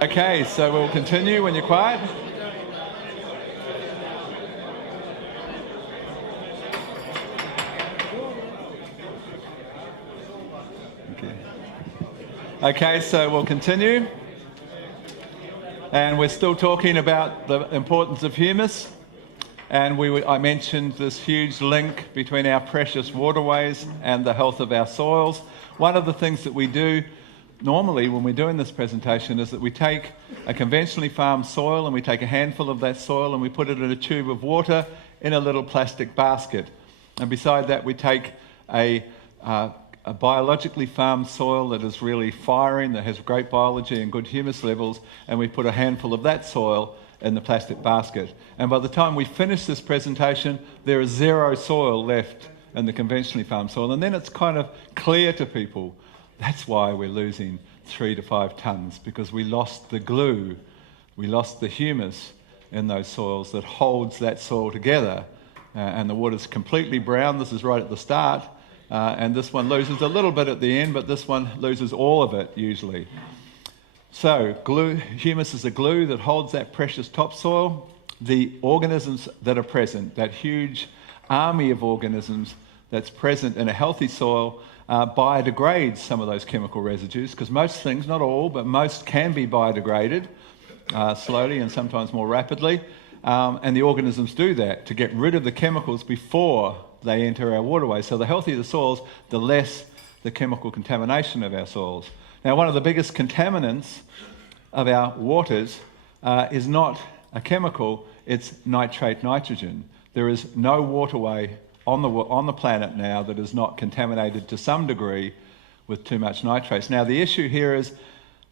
Okay, so we'll continue when you're quiet. Okay, so we'll continue. And we're still talking about the importance of humus. And I mentioned this huge link between our precious waterways and the health of our soils. One of the things that we do normally when we're doing this presentation is that we take a conventionally farmed soil and we take a handful of that soil and we put it in a tube of water in a little plastic basket. And beside that we take a biologically farmed soil that is really firing, that has great biology and good humus levels, and we put a handful of that soil in the plastic basket. And by the time we finish this presentation, there is zero soil left in the conventionally farmed soil. And then it's kind of clear to people, that's why we're losing 3 to 5 tonnes, because we lost the glue, we lost the humus in those soils that holds that soil together. And the water's completely brown. This is right at the start. And this one loses a little bit at the end, but this one loses all of it usually. So humus is a glue that holds that precious topsoil. The organisms that are present, that huge army of organisms that's present in a healthy soil, biodegrades some of those chemical residues, because most things, not all, but most can be biodegraded slowly and sometimes more rapidly. And the organisms do that to get rid of the chemicals before they enter our waterways. So the healthier the soils, the less the chemical contamination of our soils. Now, one of the biggest contaminants of our waters is not a chemical, it's nitrate nitrogen. There is no waterway on the planet now that is not contaminated to some degree with too much nitrates. Now, the issue here is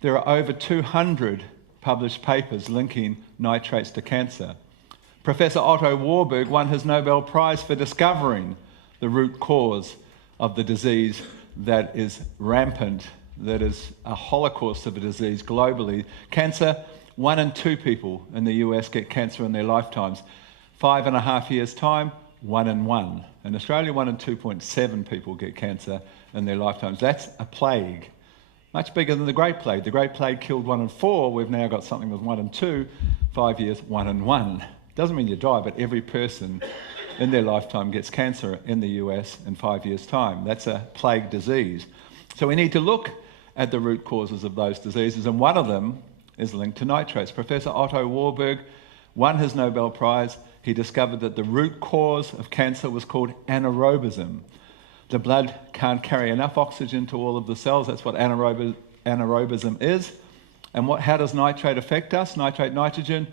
there are over 200 published papers linking nitrates to cancer. Professor Otto Warburg won his Nobel Prize for discovering the root cause of the disease that is rampant, that is a holocaust of a disease globally. Cancer, 1 in 2 people in the US get cancer in their lifetimes. 5.5 years' time, 1 in 1. In Australia, 1 in 2.7 people get cancer in their lifetimes. That's a plague, much bigger than the Great Plague. The Great Plague killed 1 in 4. We've now got something with 1 in 2. 5 years, 1 in 1. Doesn't mean you die, but every person in their lifetime gets cancer in the US in 5 years' time. That's a plague disease. So we need to look at the root causes of those diseases, and one of them is linked to nitrates. Professor Otto Warburg won his Nobel Prize. He discovered that the root cause of cancer was called anaerobism. The blood can't carry enough oxygen to all of the cells. That's what anaerobism is. And how does nitrate affect us? Nitrate nitrogen,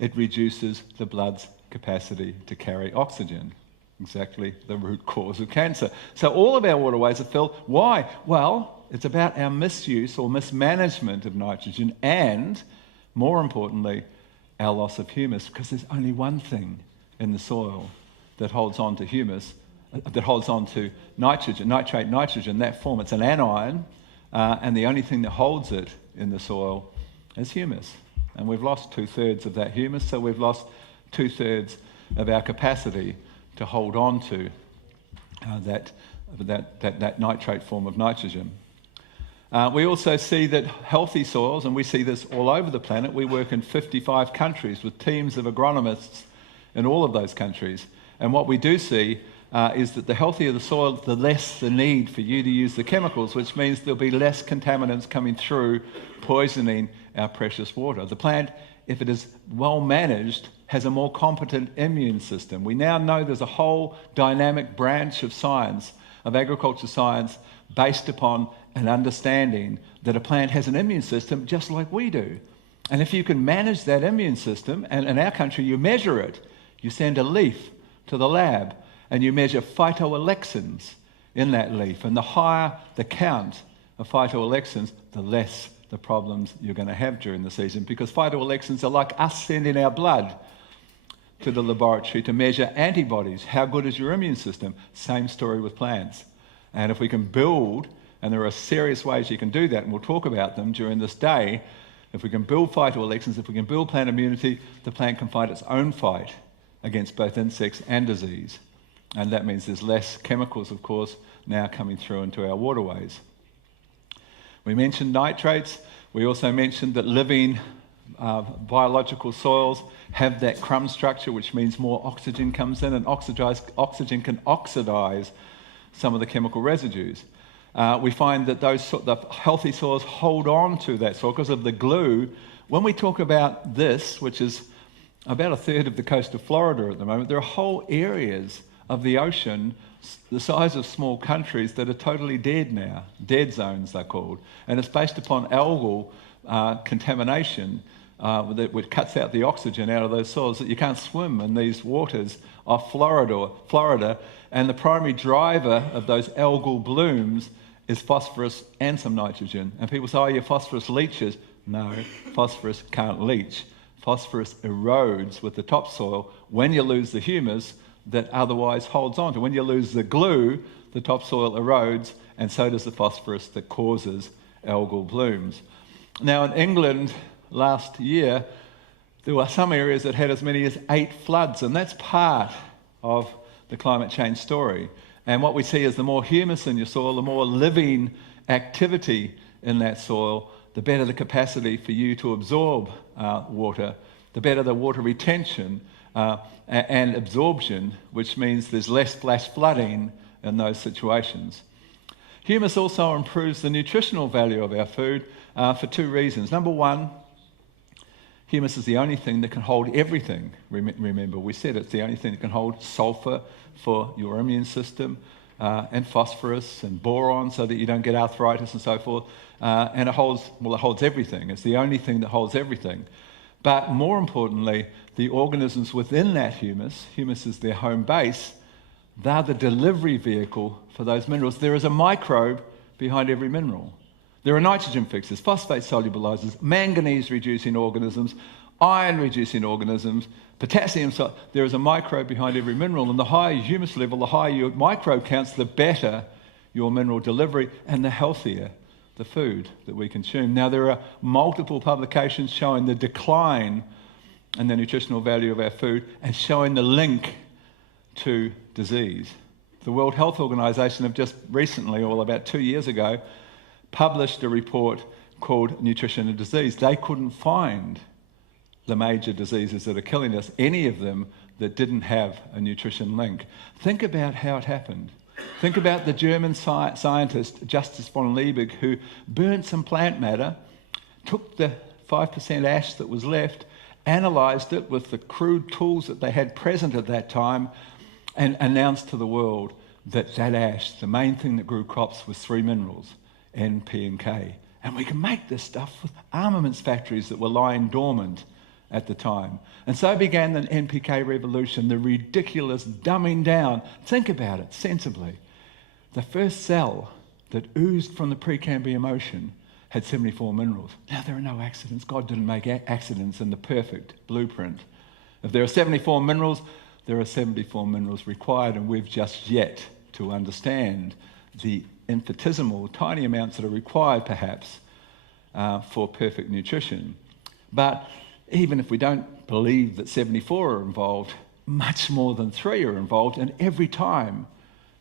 it reduces the blood's capacity to carry oxygen. Exactly the root cause of cancer. So all of our waterways are filled. Why? Well, it's about our misuse or mismanagement of nitrogen and, more importantly, our loss of humus, because there's only one thing in the soil that holds on to humus, that holds on to nitrogen, nitrate nitrogen, that form. It's an anion, and the only thing that holds it in the soil is humus. And we've lost 2/3 of that humus, so we've lost 2/3 of our capacity to hold on to that nitrate form of nitrogen. We also see that healthy soils, and we see this all over the planet, we work in 55 countries with teams of agronomists in all of those countries. And what we do see is that the healthier the soil, the less the need for you to use the chemicals, which means there'll be less contaminants coming through, poisoning our precious water. The plant, if it is well managed, has a more competent immune system. We now know there's a whole dynamic branch of science, of agriculture science, based upon an understanding that a plant has an immune system just like we do. And if you can manage that immune system, and in our country you measure it, you send a leaf to the lab and you measure phytoalexins in that leaf. And the higher the count of phytoalexins, the less the problems you're going to have during the season, because phytoalexins are like us sending our blood to the laboratory to measure antibodies. How good is your immune system? Same story with plants. And if we can build, and there are serious ways you can do that, and we'll talk about them during this day, if we can build phytoalexins, if we can build plant immunity, the plant can fight its own fight against both insects and disease. And that means there's less chemicals, of course, now coming through into our waterways. We mentioned nitrates. We also mentioned that living biological soils have that crumb structure, which means more oxygen comes in, and oxygen can oxidize some of the chemical residues. We find that the healthy soils hold on to that soil because of the glue. When we talk about this, which is about a third of the coast of Florida at the moment, there are whole areas of the ocean the size of small countries that are totally dead now. Dead zones, they're called. And it's based upon algal contamination which cuts out the oxygen out of those soils, that you can't swim in these waters off Florida. And the primary driver of those algal blooms is phosphorus and some nitrogen. And people say, oh, your phosphorus leaches. No, phosphorus can't leach. Phosphorus erodes with the topsoil when you lose the humus that otherwise holds on to. When you lose the glue, the topsoil erodes, and so does the phosphorus that causes algal blooms. Now, in England last year, there were some areas that had as many as 8 floods, and that's part of the climate change story. And what we see is the more humus in your soil, the more living activity in that soil, the better the capacity for you to absorb water, the better the water retention and absorption, which means there's less flash flooding in those situations. Humus also improves the nutritional value of our food for 2 reasons. Number one, humus is the only thing that can hold everything. Remember, we said it's the only thing that can hold sulfur for your immune system, and phosphorus and boron so that you don't get arthritis and so forth. And it holds everything. It's the only thing that holds everything. But more importantly, the organisms within that humus is their home base, they're the delivery vehicle for those minerals. There is a microbe behind every mineral. There are nitrogen fixers, phosphate solubilizers, manganese-reducing organisms, iron-reducing organisms, potassium. There is a microbe behind every mineral, and the higher your humus level, the higher your microbe counts, the better your mineral delivery and the healthier the food that we consume. Now, there are multiple publications showing the decline in the nutritional value of our food and showing the link to disease. The World Health Organization have just recently, or about 2 years ago, published a report called Nutrition and Disease. They couldn't find the major diseases that are killing us, any of them that didn't have a nutrition link. Think about how it happened. Think about the German scientist Justus von Liebig, who burnt some plant matter, took the 5% ash that was left, analysed it with the crude tools that they had present at that time, and announced to the world that ash, the main thing that grew crops, was 3 minerals, N, P and K. And we can make this stuff with armaments factories that were lying dormant at the time. And so began the NPK revolution, the ridiculous dumbing down. Think about it sensibly. The first cell that oozed from the Precambrian ocean had 74 minerals. Now, there are no accidents. God didn't make accidents in the perfect blueprint. If there are 74 minerals, there are 74 minerals required, and we've just yet to understand the infinitesimal, tiny amounts that are required, perhaps, for perfect nutrition. But even if we don't believe that 74 are involved, much more than 3 are involved, and every time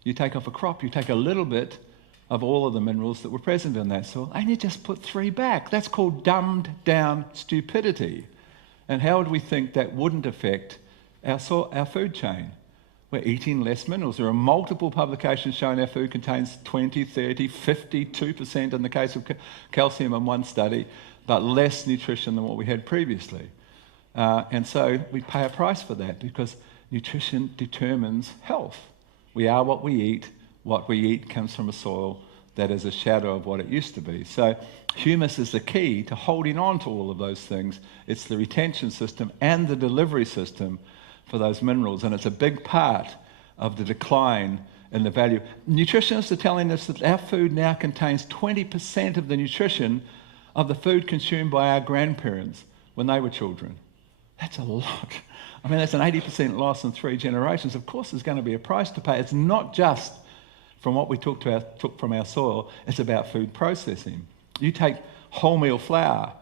you take off a crop, you take a little bit of all of the minerals that were present in that soil, and you just put 3 back. That's called dumbed down stupidity. And how would we think that wouldn't affect our food chain? We're eating less minerals. There are multiple publications showing our food contains 20, 30, 52% in the case of calcium in one study, but less nutrition than what we had previously. And so we pay a price for that because nutrition determines health. We are what we eat. What we eat comes from a soil that is a shadow of what it used to be. So humus is the key to holding on to all of those things. It's the retention system and the delivery system for those minerals, and it's a big part of the decline in the value. Nutritionists are telling us that our food now contains 20% of the nutrition of the food consumed by our grandparents when they were children. That's a lot. I mean, that's an 80% loss in 3 generations. Of course, there's going to be a price to pay. It's not just from what we took from our soil. It's about food processing. You take wholemeal flour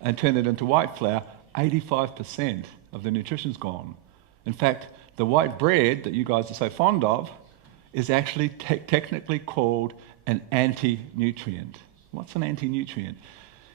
and turn it into white flour, 85% of the nutrition's gone. In fact, the white bread that you guys are so fond of is actually technically called an anti-nutrient. What's an anti-nutrient?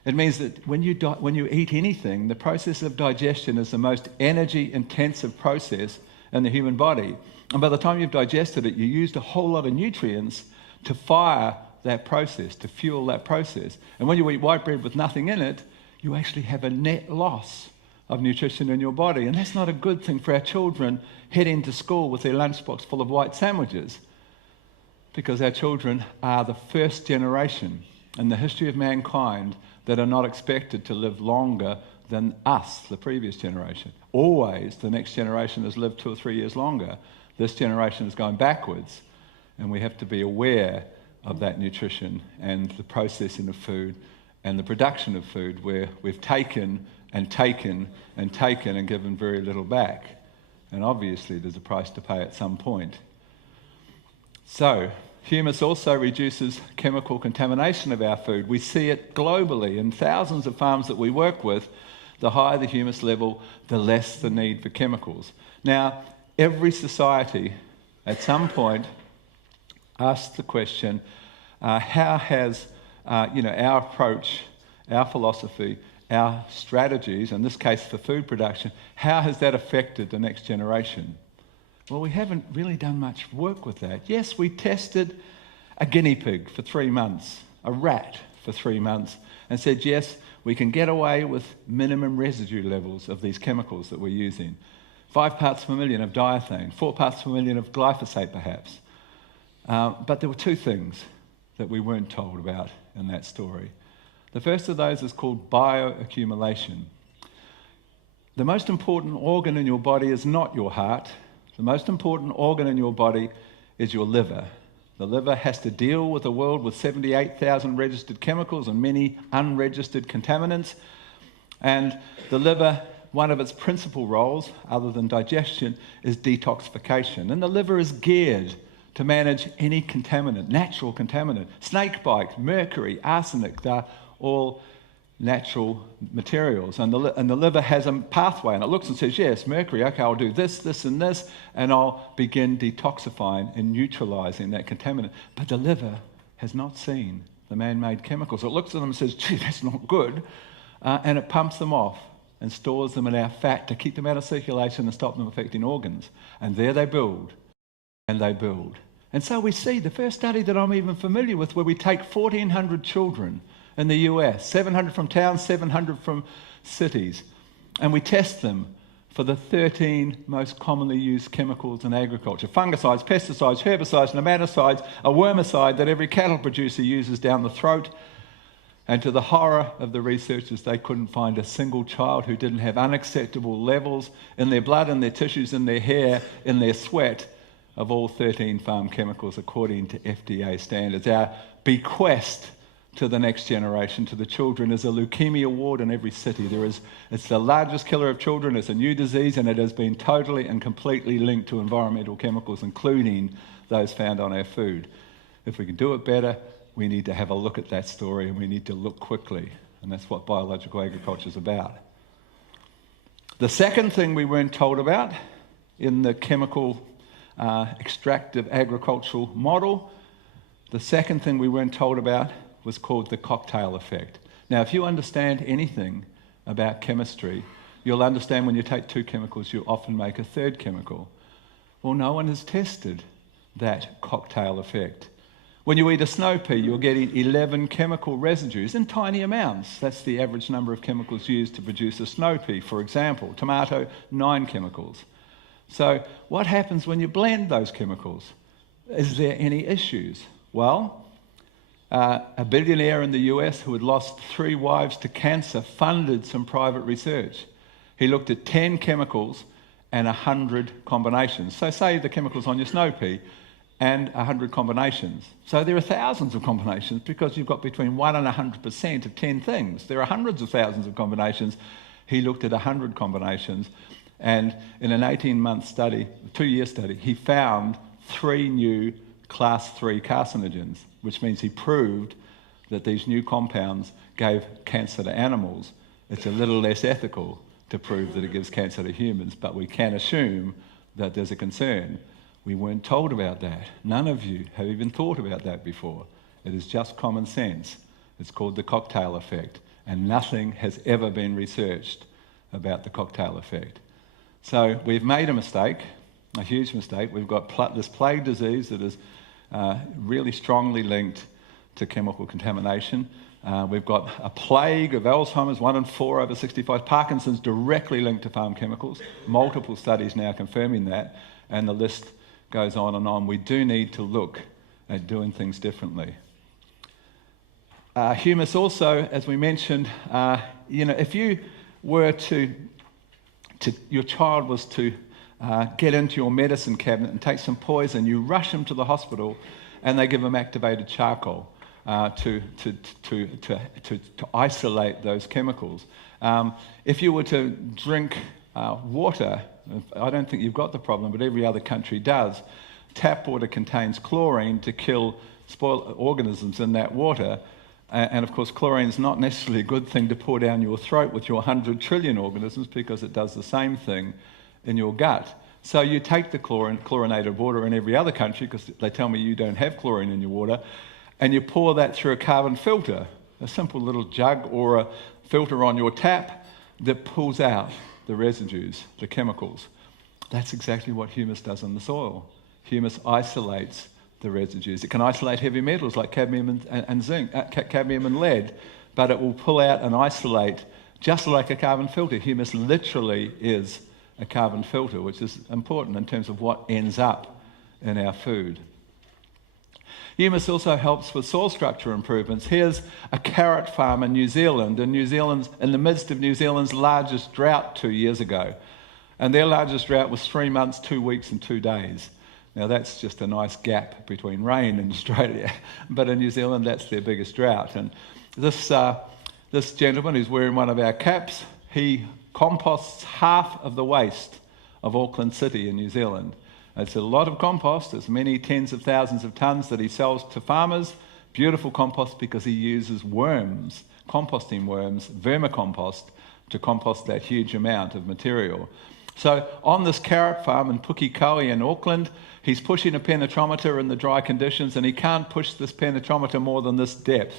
It means that when you eat anything, the process of digestion is the most energy-intensive process in the human body. And by the time you've digested it, you used a whole lot of nutrients to fire that process, to fuel that process. And when you eat white bread with nothing in it, you actually have a net loss of nutrition in your body. And that's not a good thing for our children heading to school with their lunchbox full of white sandwiches, because our children are the first generation in the history of mankind that are not expected to live longer than us, the previous generation. Always the next generation has lived 2 or 3 years longer. This generation is going backwards, and we have to be aware of that nutrition and the processing of food and the production of food, where we've taken and taken and taken and given very little back. And obviously there's a price to pay at some point. So, humus also reduces chemical contamination of our food. We see it globally in thousands of farms that we work with. The higher the humus level, the less the need for chemicals. Now, every society at some point asks the question, how has our approach, our philosophy, our strategies, in this case for food production, how has that affected the next generation? Well, we haven't really done much work with that. Yes, we tested a guinea pig for 3 months, a rat for 3 months, and said, yes, we can get away with minimum residue levels of these chemicals that we're using. 5 parts per million of diethane, 4 parts per million of glyphosate perhaps. But there were 2 things that we weren't told about in that story. The first of those is called bioaccumulation. The most important organ in your body is not your heart. The most important organ in your body is your liver. The liver has to deal with a world with 78,000 registered chemicals and many unregistered contaminants. And the liver, one of its principal roles, other than digestion, is detoxification. And the liver is geared to manage any contaminant, natural contaminant. Snake bite, mercury, arsenic, they're all natural materials. And the liver has a pathway, and it looks and says, yes, mercury, okay, I'll do this, this, and this, and I'll begin detoxifying and neutralizing that contaminant. But the liver has not seen the man-made chemicals. It looks at them and says, gee, that's not good, and it pumps them off and stores them in our fat to keep them out of circulation and stop them affecting organs. And there they build, and they build. And so we see the first study that I'm even familiar with, where we take 1,400 children in the US, 700 from towns, 700 from cities, and we test them for the 13 most commonly used chemicals in agriculture: fungicides, pesticides, herbicides, nematicides, a wormicide that every cattle producer uses down the throat. And to the horror of the researchers, they couldn't find a single child who didn't have unacceptable levels in their blood, in their tissues, in their hair, in their sweat, of all 13 farm chemicals according to FDA standards. Our bequest to the next generation, to the children, is a leukemia ward in every city. It's the largest killer of children, it's a new disease, and it has been totally and completely linked to environmental chemicals, including those found on our food. If we can do it better, we need to have a look at that story, and we need to look quickly, and that's what biological agriculture is about. The second thing we weren't told about in the chemical extractive agricultural model, the second thing we weren't told about was called the cocktail effect. Now, if you understand anything about chemistry, you'll understand when you take 2 chemicals, you often make a third chemical. Well, no one has tested that cocktail effect. When you eat a snow pea, you're getting 11 chemical residues in tiny amounts. That's the average number of chemicals used to produce a snow pea, for example. Tomato, 9 chemicals. So what happens when you blend those chemicals? Is there any issues? Well, a billionaire in the US who had lost 3 wives to cancer funded some private research. He looked at 10 chemicals and 100 combinations. So say the chemicals on your snow pea and 100 combinations. So there are thousands of combinations, because you've got between 1 and 100% of 10 things. There are hundreds of thousands of combinations. He looked at 100 combinations, and in an 18-month study, 2-year study, he found 3 new class 3 carcinogens, which means he proved that these new compounds gave cancer to animals. It's a little less ethical to prove that it gives cancer to humans, but we can assume that there's a concern. We weren't told about that. None of you have even thought about that before. It is just common sense. It's called the cocktail effect. and nothing has ever been researched about the cocktail effect. So we've made a mistake, a huge mistake. We've got this plague disease that is really strongly linked to chemical contamination. We've got a plague of Alzheimer's, 1 in 4 over 65. Parkinson's directly linked to farm chemicals. Multiple studies now confirming that, and the list goes on and on. We do need to look at doing things differently. Humus also, as we mentioned, if you were your child was to get into your medicine cabinet and take some poison, you rush them to the hospital and they give them activated charcoal to isolate those chemicals. If you were to drink water, I don't think you've got the problem, but every other country does. Tap water contains chlorine to kill spoil organisms in that water. And of course, chlorine is not necessarily a good thing to pour down your throat with your 100 trillion organisms, because it does the same thing in your gut. So you take the chlorinated water in every other country, because they tell me you don't have chlorine in your water, and you pour that through a carbon filter, a simple little jug or a filter on your tap that pulls out the residues, the chemicals. That's exactly what humus does in the soil. Humus isolates the residues. It can isolate heavy metals like cadmium and zinc, cadmium and lead, but it will pull out and isolate just like a carbon filter. Humus literally is a carbon filter, which is important in terms of what ends up in our food. Humus also helps with soil structure improvements. Here's a carrot farm in New Zealand. In the midst of New Zealand's largest drought 2 years ago. And their largest drought was 3 months, 2 weeks and 2 days. Now that's just a nice gap between rain in Australia. But in New Zealand, that's their biggest drought. And this gentleman who's wearing one of our caps, he composts half of the waste of Auckland City in New Zealand. It's a lot of compost. It's many tens of thousands of tonnes that he sells to farmers. Beautiful compost, because he uses worms, composting worms, vermicompost, to compost that huge amount of material. So on this carrot farm in Pukekohe in Auckland, he's pushing a penetrometer in the dry conditions, and he can't push this penetrometer more than this depth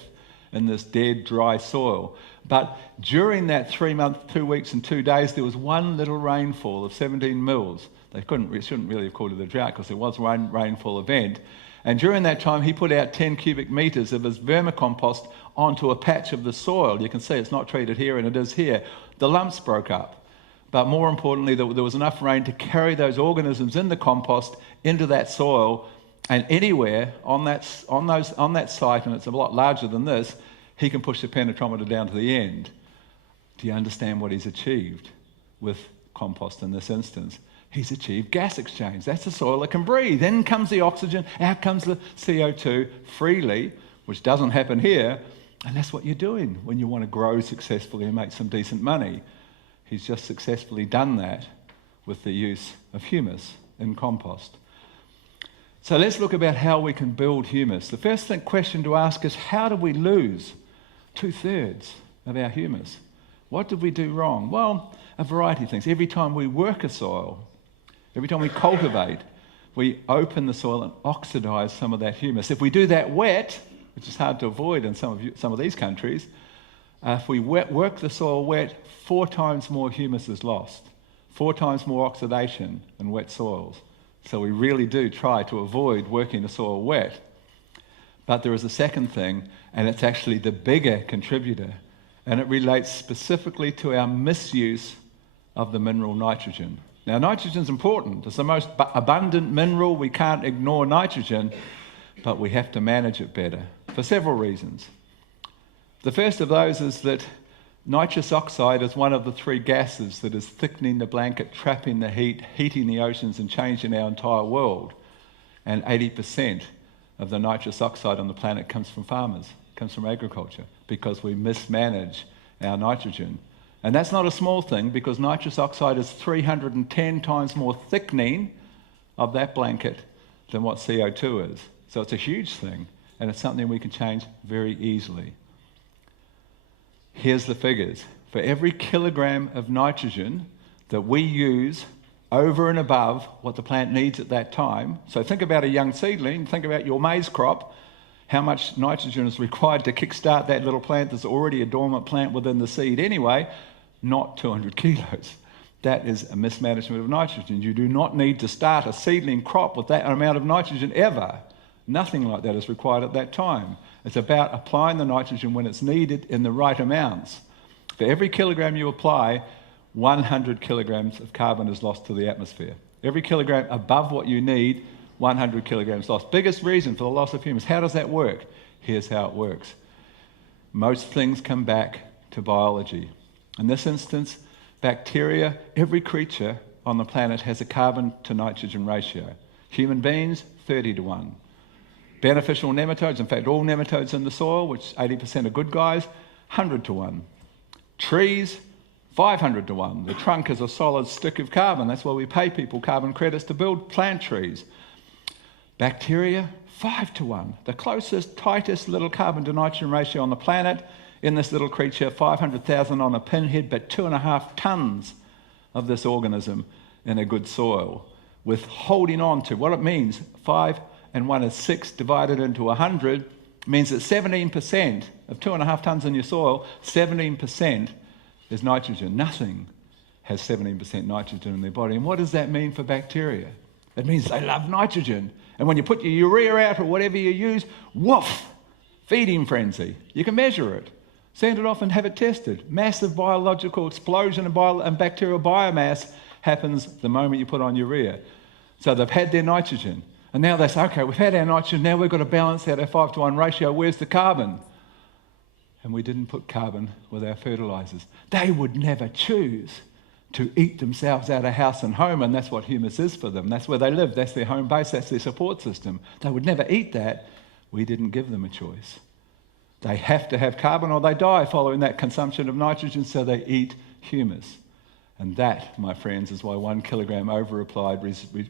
in this dead, dry soil. But during that 3 months, 2 weeks and 2 days, there was one little rainfall of 17 mils. They shouldn't really have called it a drought, because there was one rainfall event. And during that time, he put out 10 cubic metres of his vermicompost onto a patch of the soil. You can see it's not treated here, and it is here. The lumps broke up. But more importantly, there was enough rain to carry those organisms in the compost into that soil, and anywhere on that site, and it's a lot larger than this, he can push the penetrometer down to the end. Do you understand what he's achieved with compost in this instance? He's achieved gas exchange. That's the soil that can breathe. In comes the oxygen, out comes the CO2 freely, which doesn't happen here, and that's what you're doing when you want to grow successfully and make some decent money. He's just successfully done that with the use of humus in compost. So let's look about how we can build humus. The first question to ask is, how do we lose 2/3 of our humus? What did we do wrong? Well, a variety of things. Every time we work a soil, every time we cultivate, we open the soil and oxidize some of that humus. If we do that wet, which is hard to avoid in some of these countries, if we work the soil wet, 4 times more humus is lost, 4 times more oxidation in wet soils. So we really do try to avoid working the soil wet. But there is a second thing, and it's actually the bigger contributor, and it relates specifically to our misuse of the mineral nitrogen. Now, nitrogen's important. It's the most abundant mineral. We can't ignore nitrogen, but we have to manage it better for several reasons. The first of those is that nitrous oxide is one of the 3 gases that is thickening the blanket, trapping the heat, heating the oceans, and changing our entire world. And 80% of the nitrous oxide on the planet comes from farmers, comes from agriculture, because we mismanage our nitrogen. And that's not a small thing, because nitrous oxide is 310 times more thickening of that blanket than what CO2 is. So it's a huge thing, and it's something we can change very easily. Here's the figures. For every kilogram of nitrogen that we use over and above what the plant needs at that time, so think about a young seedling, think about your maize crop. How much nitrogen is required to kickstart that little plant that's already a dormant plant within the seed anyway? Not 200 kilos. That is a mismanagement of nitrogen. You do not need to start a seedling crop with that amount of nitrogen ever. Nothing like that is required at that time. It's about applying the nitrogen when it's needed in the right amounts. For every kilogram you apply, 100 kilograms of carbon is lost to the atmosphere. Every kilogram above what you need, 100 kilograms lost. Biggest reason for the loss of humus. How does that work? Here's how it works. Most things come back to biology. In this instance, bacteria, every creature on the planet has a carbon to nitrogen ratio. Human beings, 30 to 1. Beneficial nematodes, in fact, all nematodes in the soil, which 80% are good guys, 100 to 1. Trees, 500 to 1. The trunk is a solid stick of carbon. That's why we pay people carbon credits to build plant trees. Bacteria, 5 to 1. The closest, tightest little carbon to nitrogen ratio on the planet in this little creature, 500,000 on a pinhead, but 2.5 tons of this organism in a good soil, with holding on to what it means. 5 and 1 is 6 divided into 100 means that 17% of 2.5 tons in your soil, 17% is nitrogen. Nothing has 17% nitrogen in their body. And what does that mean for bacteria? It means they love nitrogen. And when you put your urea out or whatever you use, woof, feeding frenzy. You can measure it. Send it off and have it tested. Massive biological explosion and bacterial biomass happens the moment you put on urea. So they've had their nitrogen. And now they say, okay, we've had our nitrogen, now we've got to balance out our 5 to 1 ratio. Where's the carbon? And we didn't put carbon with our fertilizers. They would never choose to eat themselves out of house and home, and that's what humus is for them. That's where they live. That's their home base. That's their support system. They would never eat that. We didn't give them a choice. They have to have carbon or they die following that consumption of nitrogen, so they eat humus. And that, my friends, is why 1 kilogram over-applied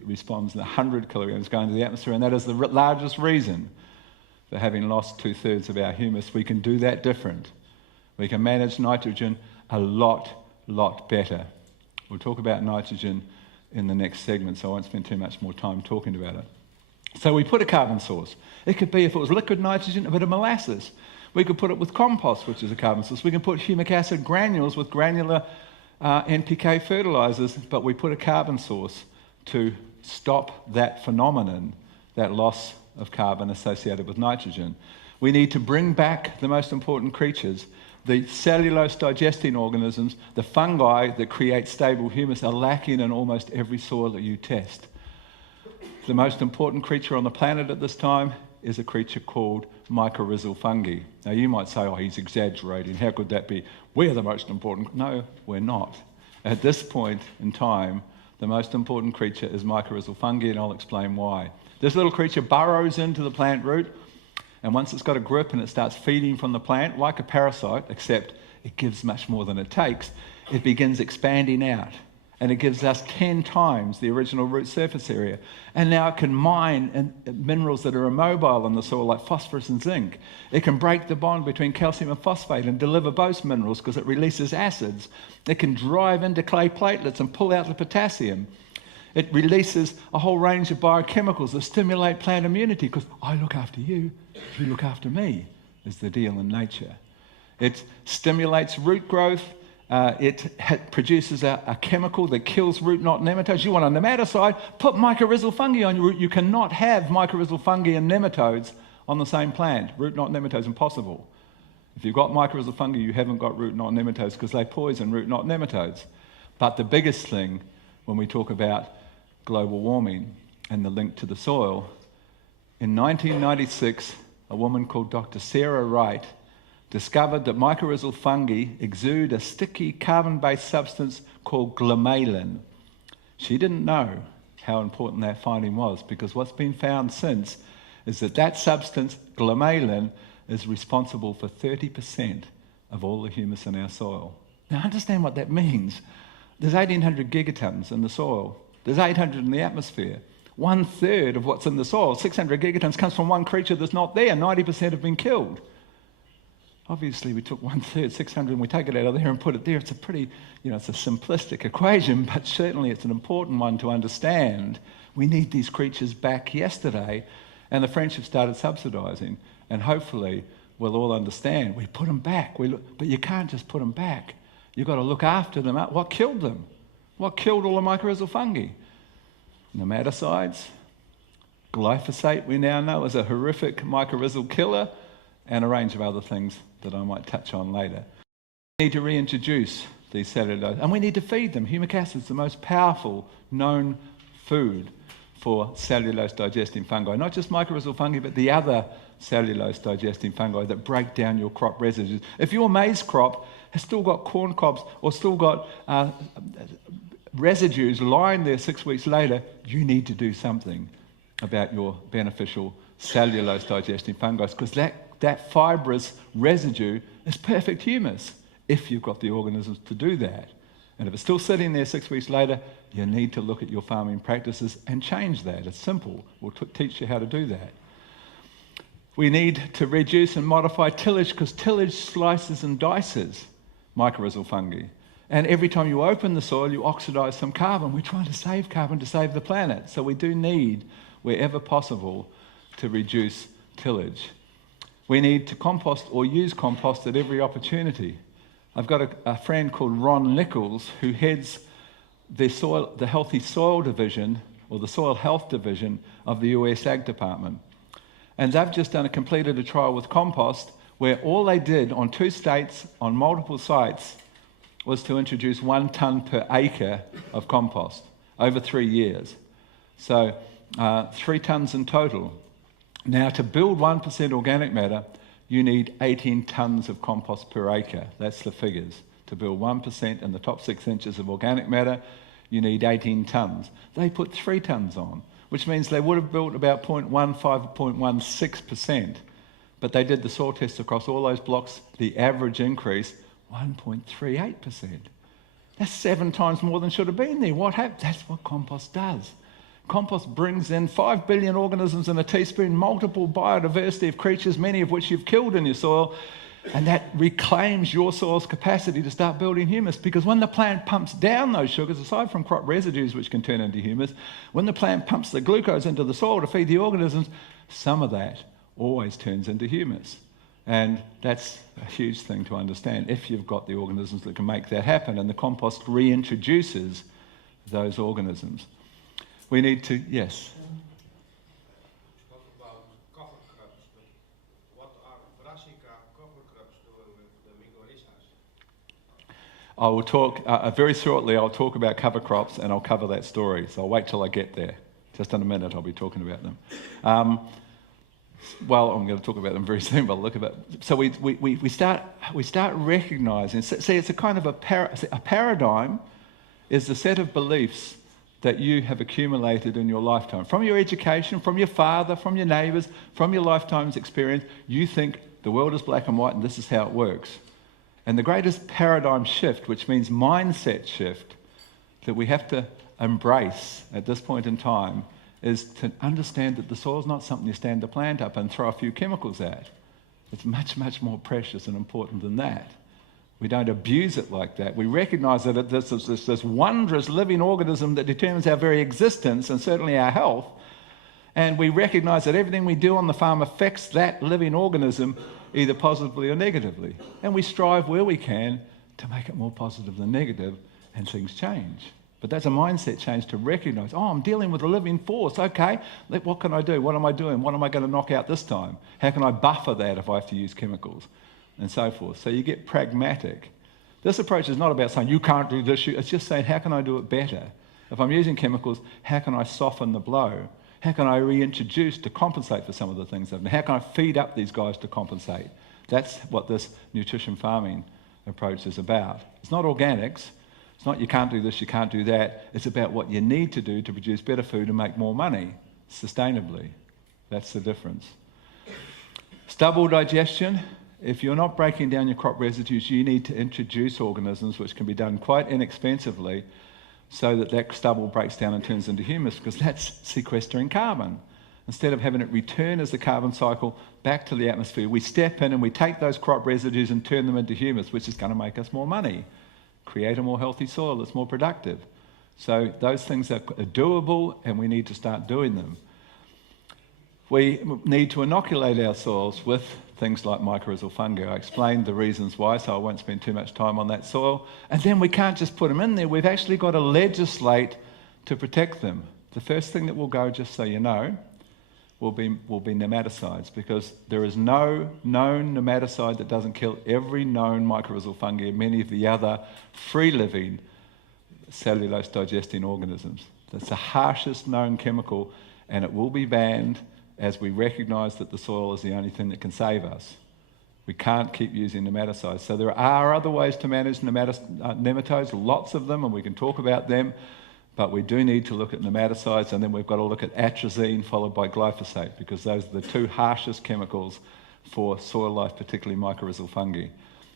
responds to 100 kilograms going to the atmosphere, and that is the largest reason for having lost 2/3 of our humus. We can do that different. We can manage nitrogen a lot better. We'll talk about nitrogen in the next segment, so I won't spend too much more time talking about it. So we put a carbon source. It could be, if it was liquid nitrogen, a bit of molasses. We could put it with compost, which is a carbon source. We can put humic acid granules with granular NPK fertilizers, but we put a carbon source to stop that phenomenon, that loss of carbon associated with nitrogen. We need to bring back the most important creatures. The cellulose digesting organisms, the fungi that create stable humus, are lacking in almost every soil that you test. The most important creature on the planet at this time is a creature called mycorrhizal fungi. Now you might say, oh, he's exaggerating. How could that be? We're the most important. No, we're not. At this point in time, the most important creature is mycorrhizal fungi, and I'll explain why. This little creature burrows into the plant root, and once it's got a grip and it starts feeding from the plant, like a parasite, except it gives much more than it takes, it begins expanding out. And it gives us 10 times the original root surface area. And now it can mine minerals that are immobile in the soil, like phosphorus and zinc. It can break the bond between calcium and phosphate and deliver both minerals because it releases acids. It can drive into clay platelets and pull out the potassium. It releases a whole range of biochemicals that stimulate plant immunity, because I look after you, you look after me, is the deal in nature. It stimulates root growth. It produces a chemical that kills root knot nematodes. You want a nematicide? Put mycorrhizal fungi on your root. You cannot have mycorrhizal fungi and nematodes on the same plant. Root knot nematodes, impossible. If you've got mycorrhizal fungi, you haven't got root knot nematodes, because they poison root knot nematodes. But the biggest thing when we talk about global warming and the link to the soil, in 1996, a woman called Dr. Sarah Wright discovered that mycorrhizal fungi exude a sticky carbon-based substance called glomalin. She didn't know how important that finding was, because what's been found since is that that substance, glomalin, is responsible for 30% of all the humus in our soil. Now understand what that means. There's 1,800 gigatons in the soil. There's 800 in the atmosphere. 1/3 of what's in the soil, 600 gigatons, comes from one creature that's not there. 90% have been killed. Obviously, we took 1/3, 600, and we take it out of there and put it there. It's a pretty, it's a simplistic equation, but certainly it's an important one to understand. We need these creatures back yesterday, and the French have started subsidising And hopefully we'll all understand. We put them back, but you can't just put them back. You've got to look after them. What killed them? What killed all the mycorrhizal fungi? Nematicides, glyphosate we now know is a horrific mycorrhizal killer, and a range of other things that I might touch on later. We need to reintroduce these cellulose, and we need to feed them. Humic acid is the most powerful known food for cellulose digesting fungi, not just mycorrhizal fungi, but the other cellulose digesting fungi that break down your crop residues. If your maize crop has still got corn cobs or still got residues lying there 6 weeks later, you need to do something about your beneficial cellulose digesting fungi, because that fibrous residue is perfect humus if you've got the organisms to do that. And if it's still sitting there 6 weeks later, you need to look at your farming practices and change that. It's simple. We'll teach you how to do that. We need to reduce and modify tillage, because tillage slices and dices mycorrhizal fungi. And every time you open the soil, you oxidize some carbon. We're trying to save carbon to save the planet. So we do need, wherever possible, to reduce tillage. We need to compost or use compost at every opportunity. I've got a friend called Ron Nichols who heads the Healthy Soil Division, or the Soil Health Division of the US Ag Department. And they've just completed a trial with compost where all they did on 2 states, on multiple sites, was to introduce 1 tonne per acre of compost over 3 years. So 3 tonnes in total. Now, to build 1% organic matter, you need 18 tonnes of compost per acre. That's the figures. To build 1% in the top 6 inches of organic matter, you need 18 tonnes. They put 3 tonnes on, which means they would have built about 0.15, 0.16%. But they did the soil tests across all those blocks. The average increase, 1.38%. That's 7 times more than should have been there. What happened? That's what compost does. Compost brings in 5 billion organisms in a teaspoon, multiple biodiversity of creatures, many of which you've killed in your soil, and that reclaims your soil's capacity to start building humus. Because when the plant pumps down those sugars, aside from crop residues which can turn into humus, when the plant pumps the glucose into the soil to feed the organisms, some of that always turns into humus. And that's a huge thing to understand if you've got the organisms that can make that happen, and the compost reintroduces those organisms. We need to, yes? You spoke about cover crops, but what are Brassica cover crops doing with the mycorrhizas? I will talk, very shortly I'll talk about cover crops, and I'll cover that story, so I'll wait till I get there. Just in a minute I'll be talking about them. Well, I'm going to talk about them very soon, but look at it. So we start recognizing, see, it's a kind of a paradigm is the set of beliefs that you have accumulated in your lifetime. From your education, from your father, from your neighbours, from your lifetime's experience, you think the world is black and white and this is how it works. And the greatest paradigm shift, which means mindset shift, that we have to embrace at this point in time is to understand that the soil is not something you stand the plant up and throw a few chemicals at. It's much, much more precious and important than that. We don't abuse it like that. We recognize that there's this wondrous living organism that determines our very existence and certainly our health. And we recognize that everything we do on the farm affects that living organism either positively or negatively. And we strive where we can to make it more positive than negative, and things change. But that's a mindset change to recognize, oh, I'm dealing with a living force. Okay, what can I do? What am I doing? What am I going to knock out this time? How can I buffer that if I have to use chemicals? And so forth. So you get pragmatic. This approach is not about saying, you can't do this. It's just saying, how can I do it better? If I'm using chemicals, how can I soften the blow? How can I reintroduce to compensate for some of the things I've done? How can I feed up these guys to compensate? That's what this nutrition farming approach is about. It's not organics. It's not you can't do this, you can't do that. It's about what you need to do to produce better food and make more money sustainably. That's the difference. Stubble digestion. If you're not breaking down your crop residues, you need to introduce organisms, which can be done quite inexpensively, so that that stubble breaks down and turns into humus, because that's sequestering carbon. Instead of having it return as the carbon cycle back to the atmosphere, we step in and we take those crop residues and turn them into humus, which is going to make us more money, create a more healthy soil that's more productive. So those things are doable, and we need to start doing them. We need to inoculate our soils with things like mycorrhizal fungi. I explained the reasons why, so I won't spend too much time on that soil. And then we can't just put them in there. We've actually got to legislate to protect them. The first thing that will go, just so you know, will be nematicides, because there is no known nematicide that doesn't kill every known mycorrhizal fungi and many of the other free-living cellulose digesting organisms. That's the harshest known chemical, and it will be banned as we recognise that the soil is the only thing that can save us. We can't keep using nematicides. So there are other ways to manage nematodes, lots of them, and we can talk about them. But we do need to look at nematicides, and then we've got to look at atrazine followed by glyphosate, because those are the two harshest chemicals for soil life, particularly mycorrhizal fungi.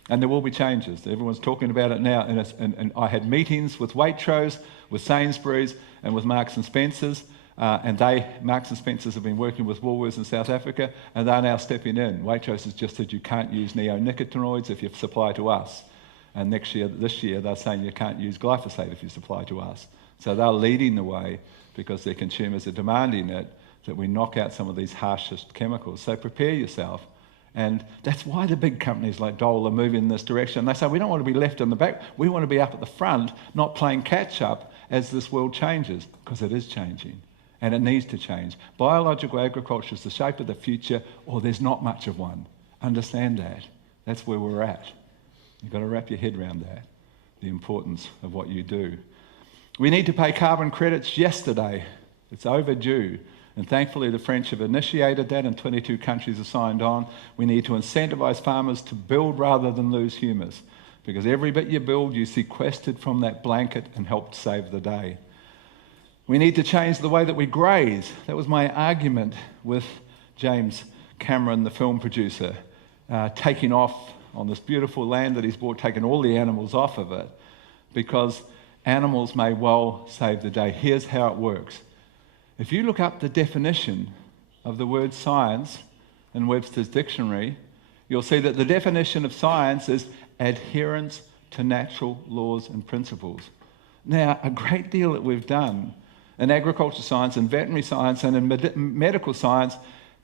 And there will be changes. Everyone's talking about it now. And I had meetings with Waitrose, with Sainsbury's, and with Marks and Spencer's. Marks and Spencer's have been working with Woolworths in South Africa, and they're now stepping in. Waitrose has just said you can't use neonicotinoids if you supply to us. And this year, they're saying you can't use glyphosate if you supply to us. So they're leading the way because their consumers are demanding it, that we knock out some of these harshest chemicals. So prepare yourself. And that's why the big companies like Dole are moving in this direction. They say we don't want to be left in the back. We want to be up at the front, not playing catch up as this world changes, because it is changing. And it needs to change. Biological agriculture is the shape of the future, or there's not much of one. Understand that. That's where we're at. You've got to wrap your head around that, the importance of what you do. We need to pay carbon credits yesterday. It's overdue. And thankfully, the French have initiated that, and 22 countries have signed on. We need to incentivise farmers to build rather than lose humus, because every bit you build, you sequestered from that blanket and helped save the day. We need to change the way that we graze. That was my argument with James Cameron, the film producer, taking off on this beautiful land that he's bought, taking all the animals off of it, because animals may well save the day. Here's how it works. If you look up the definition of the word science in Webster's dictionary, you'll see that the definition of science is adherence to natural laws and principles. Now, a great deal that we've done in agriculture science, in veterinary science, and in medical science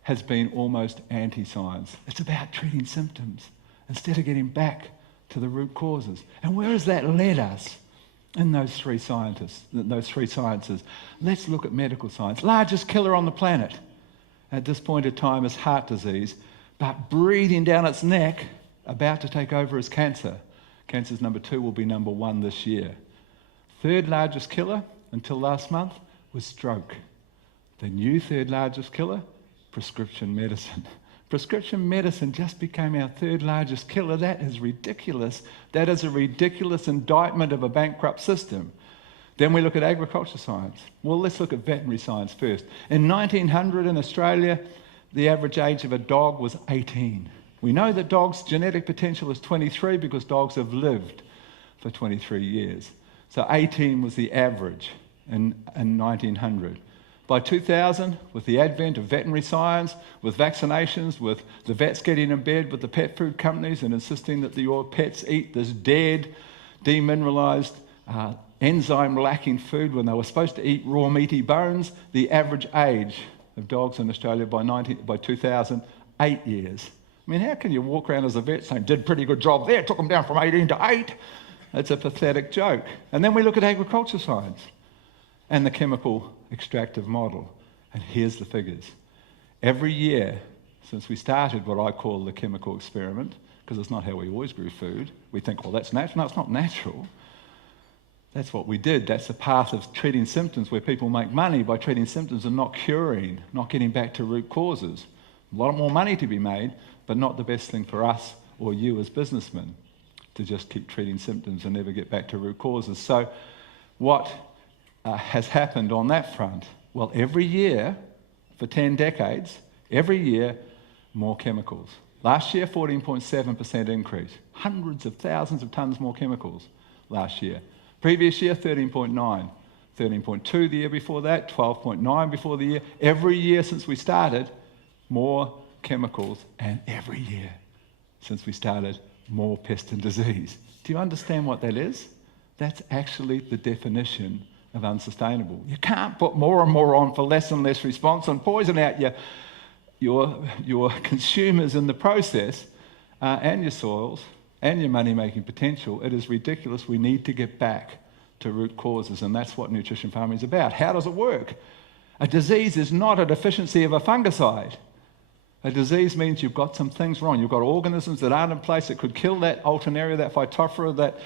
has been almost anti-science. It's about treating symptoms instead of getting back to the root causes. And where has that led us? In those three sciences. Let's look at medical science. Largest killer on the planet at this point in time is heart disease, but breathing down its neck, about to take over is cancer. Cancer's number 2, will be number 1 this year. Third largest killer until last month was stroke. The new third largest killer, prescription medicine. Prescription medicine just became our third largest killer. That is ridiculous. That is a ridiculous indictment of a bankrupt system. Then we look at agriculture science. Well, let's look at veterinary science first. In 1900 in Australia, the average age of a dog was 18. We know that dogs' genetic potential is 23 because dogs have lived for 23 years. So 18 was the average in 1900. By 2000, with the advent of veterinary science, with vaccinations, with the vets getting in bed with the pet food companies and insisting that your pets eat this dead, demineralised, enzyme-lacking food when they were supposed to eat raw meaty bones, the average age of dogs in Australia by 2000, 8 years. I mean, how can you walk around as a vet saying, did a pretty good job there, took them down from 18 to 8? It's a pathetic joke. And then we look at agriculture science and the chemical extractive model. And here's the figures. Every year since we started what I call the chemical experiment, because it's not how we always grew food, we think, well, that's natural. No, it's not natural. That's what we did. That's the path of treating symptoms, where people make money by treating symptoms and not curing, not getting back to root causes. A lot more money to be made, but not the best thing for us or you as businessmen, to just keep treating symptoms and never get back to root causes. So what has happened on that front? Well, every year, for 10 decades, every year, more chemicals. Last year, 14.7% increase. Hundreds of thousands of tonnes more chemicals last year. Previous year, 13.9. 13.2 the year before that, 12.9 before the year. Every year since we started, more chemicals, and every year since we started, more pest and disease. Do you understand what that is? That's actually the definition of unsustainable. You can't put more and more on for less and less response and poison out your consumers in the process, and your soils, and your money-making potential, it is ridiculous. We need to get back to root causes, and that's what nutrition farming is about. How does it work? A disease is not a deficiency of a fungicide. A disease means you've got some things wrong. You've got organisms that aren't in place that could kill that Alternaria, that Phytophthora, that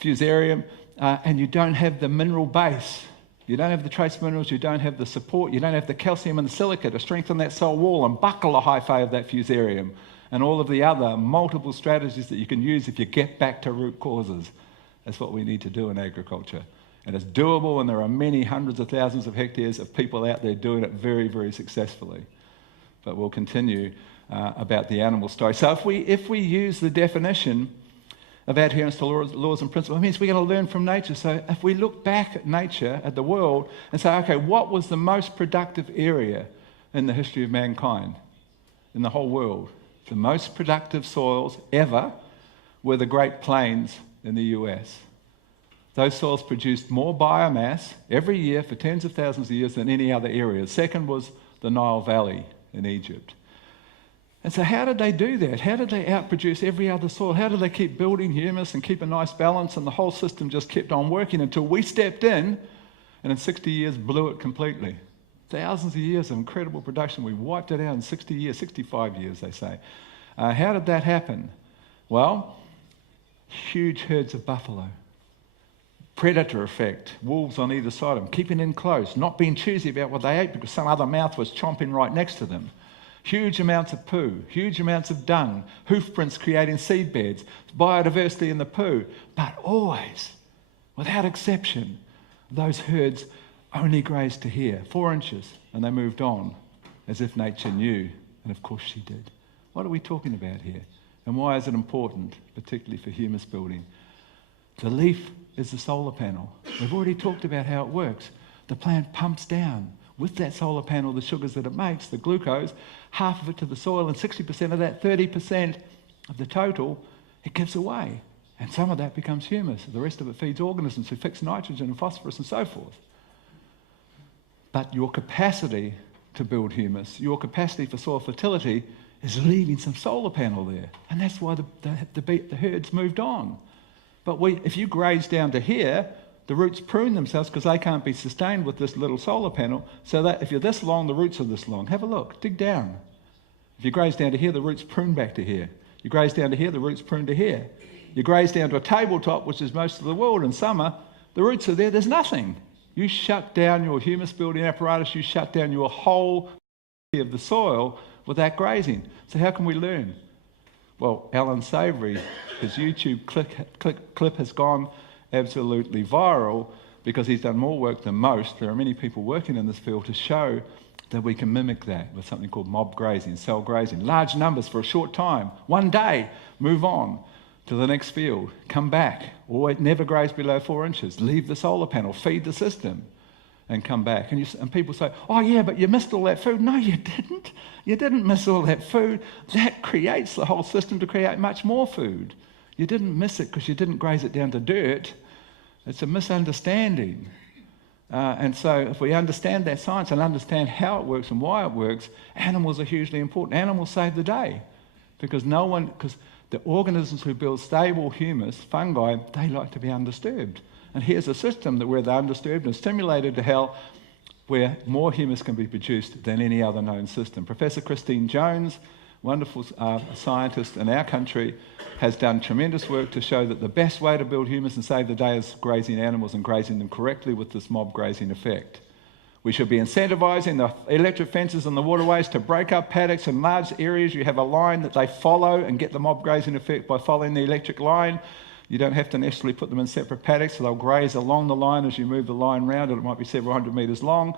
Fusarium, and you don't have the mineral base. You don't have the trace minerals, you don't have the support, you don't have the calcium and the silica to strengthen that cell wall and buckle a hyphae of that Fusarium, and all of the other multiple strategies that you can use if you get back to root causes. That's what we need to do in agriculture. And it's doable, and there are many hundreds of thousands of hectares of people out there doing it very, very successfully. But we'll continue about the animal story. So if we use the definition of adherence to laws and principles, it means we're going to learn from nature. So if we look back at nature, at the world, and say, okay, what was the most productive area in the history of mankind, in the whole world? The most productive soils ever were the Great Plains in the US. Those soils produced more biomass every year for tens of thousands of years than any other area. Second was the Nile Valley in Egypt. And so how did they do that? How did they outproduce every other soil? How did they keep building humus and keep a nice balance, and the whole system just kept on working until we stepped in and in 60 years blew it completely? Thousands of years of incredible production, we wiped it out in 60 years, 65 years they say. How did that happen? Well, huge herds of buffalo. Predator effect, wolves on either side of them, keeping in close, not being choosy about what they ate because some other mouth was chomping right next to them. Huge amounts of poo, huge amounts of dung, hoof prints creating seed beds, biodiversity in the poo, but always, without exception, those herds only grazed to here, 4 inches, and they moved on as if nature knew, and of course she did. What are we talking about here? And why is it important, particularly for humus building? The leaf is the solar panel. We've already talked about how it works. The plant pumps down with that solar panel the sugars that it makes, the glucose, half of it to the soil, and 60% of that, 30% of the total, it gives away. And some of that becomes humus. The rest of it feeds organisms who fix nitrogen and phosphorus and so forth. But your capacity to build humus, your capacity for soil fertility, is leaving some solar panel there. And that's why the herds moved on. But if you graze down to here, the roots prune themselves because they can't be sustained with this little solar panel, so that if you're this long, the roots are this long. Have a look, dig down. If you graze down to here, the roots prune back to here. You graze down to here, the roots prune to here. You graze down to a tabletop, which is most of the world in summer, the roots are there, there's nothing. You shut down your humus building apparatus, you shut down your whole of the soil with that grazing. So how can we learn? Well, Alan Savory, his YouTube clip has gone absolutely viral because he's done more work than most. There are many people working in this field to show that we can mimic that with something called mob grazing, cell grazing. Large numbers for a short time, one day, move on to the next field, come back, or never graze below 4 inches, leave the solar panel, feed the system, and come back. And people say, oh yeah, but you missed all that food. No, you didn't. You didn't miss all that food. That creates the whole system to create much more food. You didn't miss it because you didn't graze it down to dirt. It's a misunderstanding. And so if we understand that science and understand how it works and why it works, animals are hugely important. Animals save the day because the organisms who build stable humus, fungi, they like to be undisturbed. And here's a system where they're undisturbed and stimulated to hell, where more humus can be produced than any other known system. Professor Christine Jones, wonderful scientist in our country, has done tremendous work to show that the best way to build humus and save the day is grazing animals and grazing them correctly with this mob grazing effect. We should be incentivizing the electric fences and the waterways to break up paddocks in large areas. You have a line that they follow and get the mob grazing effect by following the electric line. You don't have to necessarily put them in separate paddocks, so they'll graze along the line as you move the line round, and it might be several hundred metres long.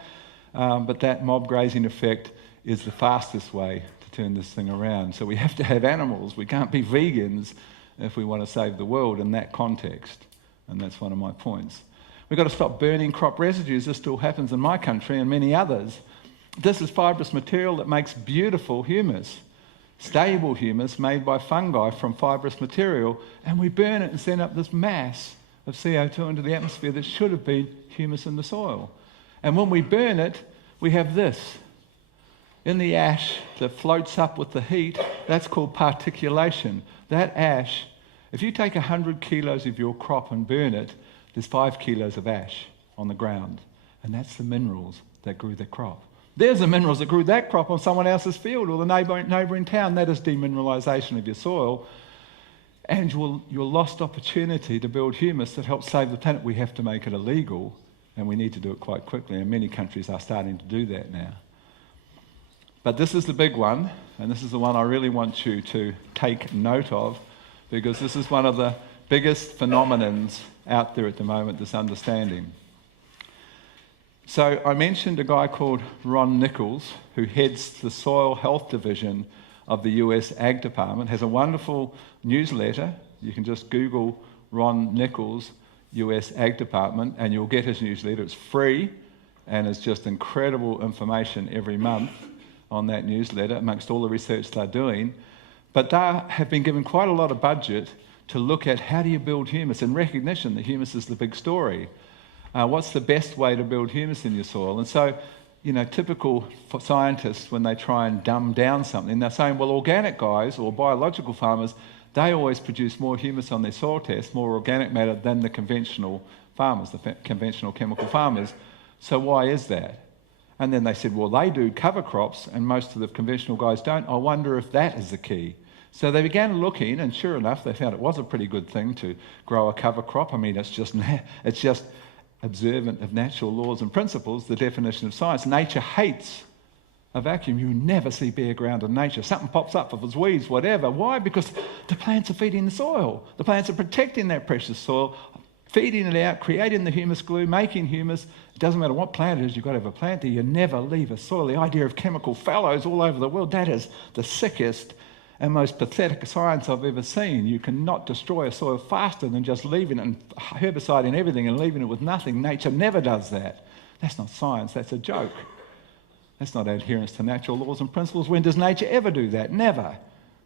But that mob grazing effect is the fastest way to turn this thing around. So we have to have animals. We can't be vegans if we want to save the world in that context. And that's one of my points. We've got to stop burning crop residues. This still happens in my country and many others. This is fibrous material that makes beautiful humus, stable humus made by fungi from fibrous material, and we burn it and send up this mass of CO2 into the atmosphere that should have been humus in the soil. And when we burn it, we have this. in the ash that floats up with the heat, that's called particulation. That ash, if you take 100 kilos of your crop and burn it, there's 5 kilos of ash on the ground. And that's the minerals that grew the crop. There's the minerals that grew that crop on someone else's field or the neighbouring town. That is demineralisation of your soil. And your lost opportunity to build humus that helps save the planet. We have to make it illegal, and we need to do it quite quickly. And many countries are starting to do that now. But this is the big one, and this is the one I really want you to take note of, because this is one of the biggest phenomenons out there at the moment, this understanding. So I mentioned a guy called Ron Nichols, who heads the Soil Health Division of the US Ag Department, has a wonderful newsletter. You can just Google Ron Nichols, US Ag Department, and you'll get his newsletter. It's free, and it's just incredible information every month on that newsletter, amongst all the research they're doing. But they have been given quite a lot of budget to look at how do you build humus, in recognition that humus is the big story. What's the best way to build humus in your soil? And so, typical scientists, when they try and dumb down something, they're saying, well, organic guys or biological farmers, they always produce more humus on their soil tests, more organic matter than the conventional farmers, the conventional chemical farmers. So why is that? And then they said, well, they do cover crops and most of the conventional guys don't. I wonder if that is the key. So they began looking, and sure enough, they found it was a pretty good thing to grow a cover crop. I mean, it's just observant of natural laws and principles, the definition of science. Nature hates a vacuum. You never see bare ground in nature. Something pops up, if it's weeds, whatever. Why? Because the plants are feeding the soil. The plants are protecting that precious soil, feeding it out, creating the humus glue, making humus. It doesn't matter what plant it is, you've got to have a plant there. You never leave a soil. The idea of chemical fallows all over the world, that is the sickest and most pathetic science I've ever seen. You cannot destroy a soil faster than just leaving it and herbiciding everything and leaving it with nothing. Nature never does that. That's not science, that's a joke. That's not adherence to natural laws and principles. When does nature ever do that? Never.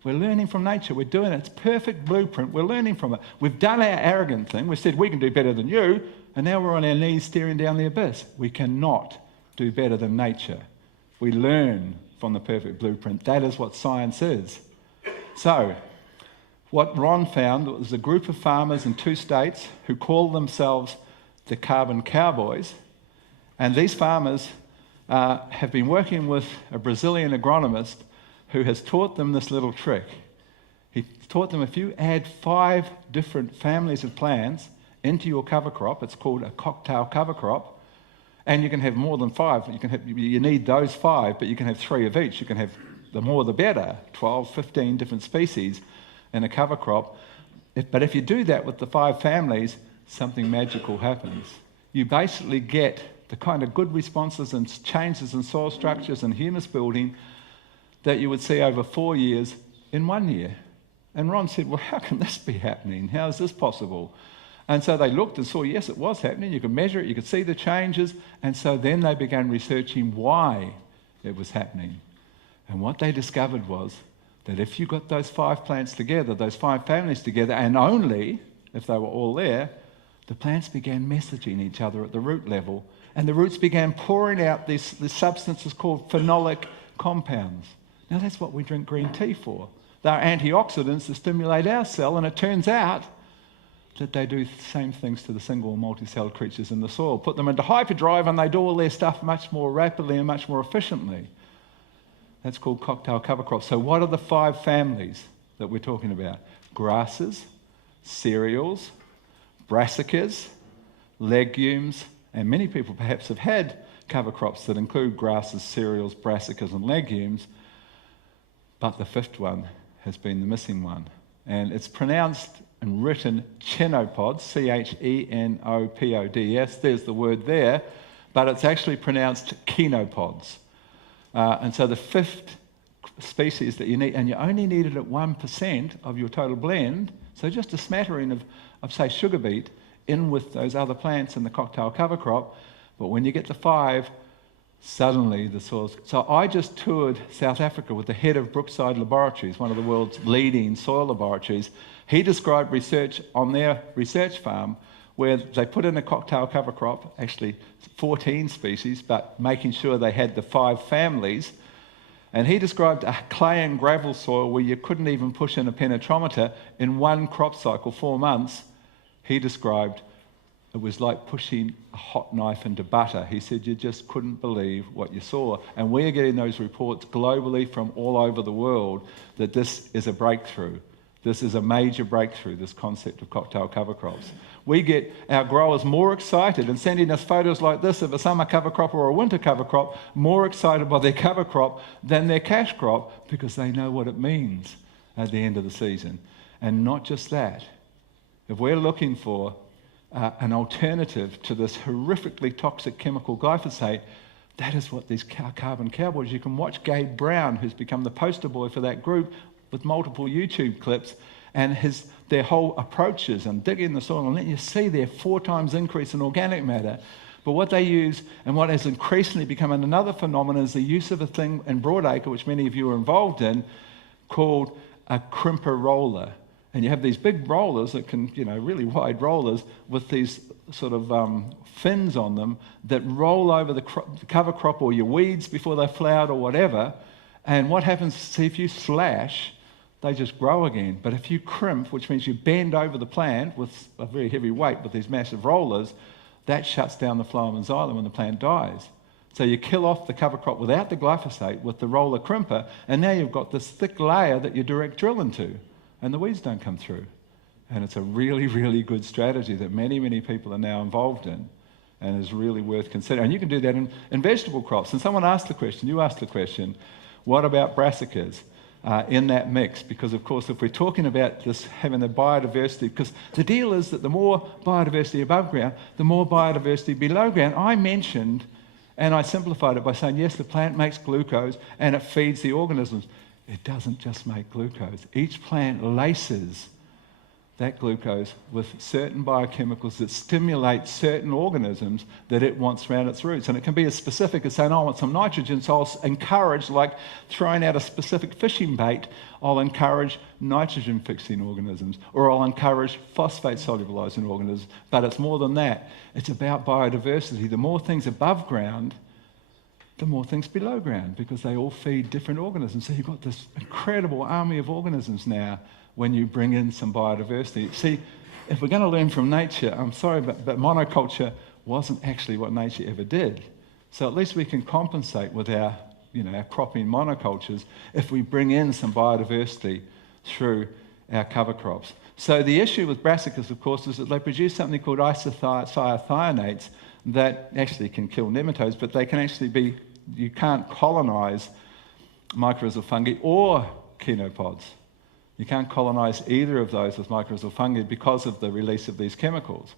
We're learning from nature. We're doing it. It's perfect blueprint. We're learning from it. We've done our arrogant thing. We've said we can do better than you, and now we're on our knees staring down the abyss. We cannot do better than nature. We learn from the perfect blueprint. That is what science is. So, what Ron found was a group of farmers in 2 states who call themselves the Carbon Cowboys, and these farmers have been working with a Brazilian agronomist who has taught them this little trick. He taught them if you add 5 different families of plants into your cover crop, it's called a cocktail cover crop, and you can have more than 5. You need those 5, but you can have 3 of each. You can have the more the better, 12, 15 different species in a cover crop. But if you do that with the 5 families, something magical happens. You basically get the kind of good responses and changes in soil structures and humus building that you would see over 4 years in 1 year. And Ron said, well, how can this be happening? How is this possible? And so they looked and saw, yes, it was happening. You could measure it, you could see the changes. And so then they began researching why it was happening. And what they discovered was that if you got those 5 plants together, those 5 families together, and only if they were all there, the plants began messaging each other at the root level, and the roots began pouring out these substances called phenolic compounds. Now that's what we drink green tea for. They're antioxidants that stimulate our cell, and it turns out that they do the same things to the single and multi-celled creatures in the soil. Put them into hyperdrive and they do all their stuff much more rapidly and much more efficiently. That's called cocktail cover crops. So what are the 5 families that we're talking about? Grasses, cereals, brassicas, legumes, and many people perhaps have had cover crops that include grasses, cereals, brassicas, and legumes, but the 5th one has been the missing one. And it's pronounced and written chenopods, C-H-E-N-O-P-O-D-S, there's the word there, but it's actually pronounced chenopods. And so the 5th species that you need, and you only need it at 1% of your total blend, so just a smattering of say, sugar beet in with those other plants in the cocktail cover crop, but when you get to 5, suddenly the soils... So I just toured South Africa with the head of Brookside Laboratories, one of the world's leading soil laboratories. He described research on their research farm where they put in a cocktail cover crop, actually 14 species, but making sure they had the 5 families. And he described a clay and gravel soil where you couldn't even push in a penetrometer in one crop cycle, 4 months. He described it was like pushing a hot knife into butter. He said you just couldn't believe what you saw. And we're getting those reports globally from all over the world that this is a breakthrough. This is a major breakthrough, this concept of cocktail cover crops. We get our growers more excited and sending us photos like this of a summer cover crop or a winter cover crop, more excited by their cover crop than their cash crop because they know what it means at the end of the season. And not just that. If we're looking for an alternative to this horrifically toxic chemical glyphosate, that is what these carbon cowboys, you can watch Gabe Brown, who's become the poster boy for that group with multiple YouTube clips, and their whole approaches and digging the soil and letting you see their 4 times increase in organic matter. But what they use, and what has increasingly become another phenomenon, is the use of a thing in Broadacre, which many of you are involved in, called a Crimper Roller. And you have these big rollers that can, really wide rollers with these sort of fins on them that roll over the cover crop or your weeds before they're flowered or whatever. And what happens, see, if you slash, they just grow again. But if you crimp, which means you bend over the plant with a very heavy weight with these massive rollers, that shuts down the phloem and xylem when the plant dies. So you kill off the cover crop without the glyphosate with the roller crimper, and now you've got this thick layer that you direct drill into, and the weeds don't come through. And it's a really, really good strategy that many, many people are now involved in and is really worth considering. And you can do that in vegetable crops. And someone asked the question, you asked the question, what about brassicas in that mix? Because, of course, if we're talking about this having the biodiversity, because the deal is that the more biodiversity above ground, the more biodiversity below ground. I mentioned, and I simplified it by saying, yes, the plant makes glucose and it feeds the organisms. It doesn't just make glucose. Each plant laces that glucose with certain biochemicals that stimulate certain organisms that it wants around its roots. And it can be as specific as saying, I want some nitrogen, so I'll encourage, like throwing out a specific fishing bait, I'll encourage nitrogen-fixing organisms, or I'll encourage phosphate-solubilizing organisms. But it's more than that. It's about biodiversity. The more things above ground, the more things below ground, because they all feed different organisms. So you've got this incredible army of organisms now when you bring in some biodiversity. See, if we're going to learn from nature, I'm sorry, but monoculture wasn't actually what nature ever did. So at least we can compensate with our cropping monocultures if we bring in some biodiversity through our cover crops. So the issue with brassicas, of course, is that they produce something called isothiothionates that actually can kill nematodes, but they can actually you can't colonize mycorrhizal fungi or chenopods. You can't colonize either of those with mycorrhizal fungi because of the release of these chemicals.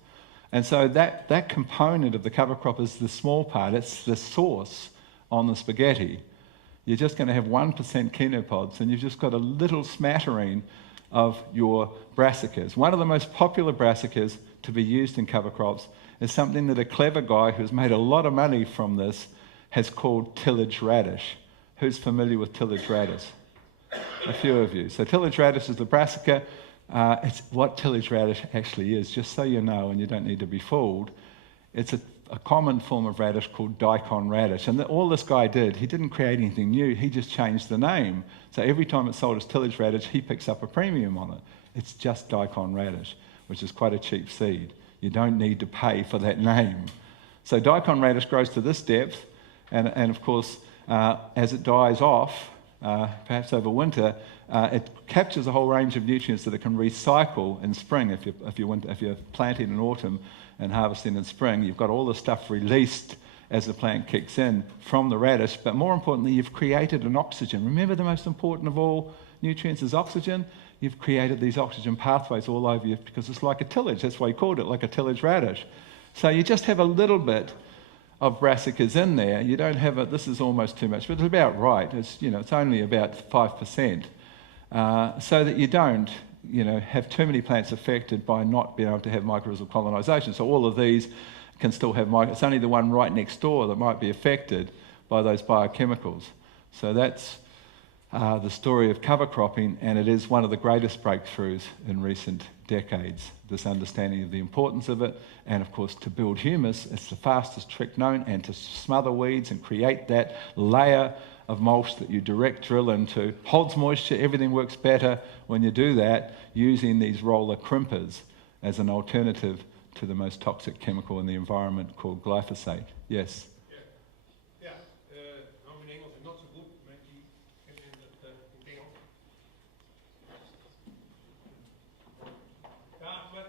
And so that component of the cover crop is the small part. It's the sauce on the spaghetti. You're just going to have 1% chenopods, and you've just got a little smattering of your brassicas. One of the most popular brassicas to be used in cover crops is something that a clever guy who's made a lot of money from this has called tillage radish. Who's familiar with tillage radish? A few of you. So tillage radish is the brassica. It's what tillage radish actually is, just so you know, and you don't need to be fooled. It's a common form of radish called Daikon Radish. And all this guy did, he didn't create anything new, he just changed the name. So every time it's sold as tillage radish, he picks up a premium on it. It's just Daikon Radish, which is quite a cheap seed. You don't need to pay for that name. So Daikon Radish grows to this depth, and of course, as it dies off, perhaps over winter, it captures a whole range of nutrients that it can recycle in spring. If you're planting in autumn and harvesting in spring, you've got all the stuff released as the plant kicks in from the radish, but more importantly, you've created an oxygen. Remember, the most important of all nutrients is oxygen. You've created these oxygen pathways all over you because it's like a tillage. That's why he called it like a tillage radish. So you just have a little bit of brassicas in there. You don't have it. This is almost too much, but it's about right. It's only about 5%, so that you don't have too many plants affected by not being able to have mycorrhizal colonisation. So all of these can still have it's only the one right next door that might be affected by those biochemicals. So that's the story of cover cropping, and it is one of the greatest breakthroughs in recent decades, this understanding of the importance of it. And of course, to build humus, it's the fastest trick known, and to smother weeds and create that layer of mulch that you direct drill into, holds moisture, everything works better when you do that using these roller crimpers as an alternative to the most toxic chemical in the environment called glyphosate. Yes? Ja, nou mijn Engels is not so good, maar die in het Engels. Ja, maar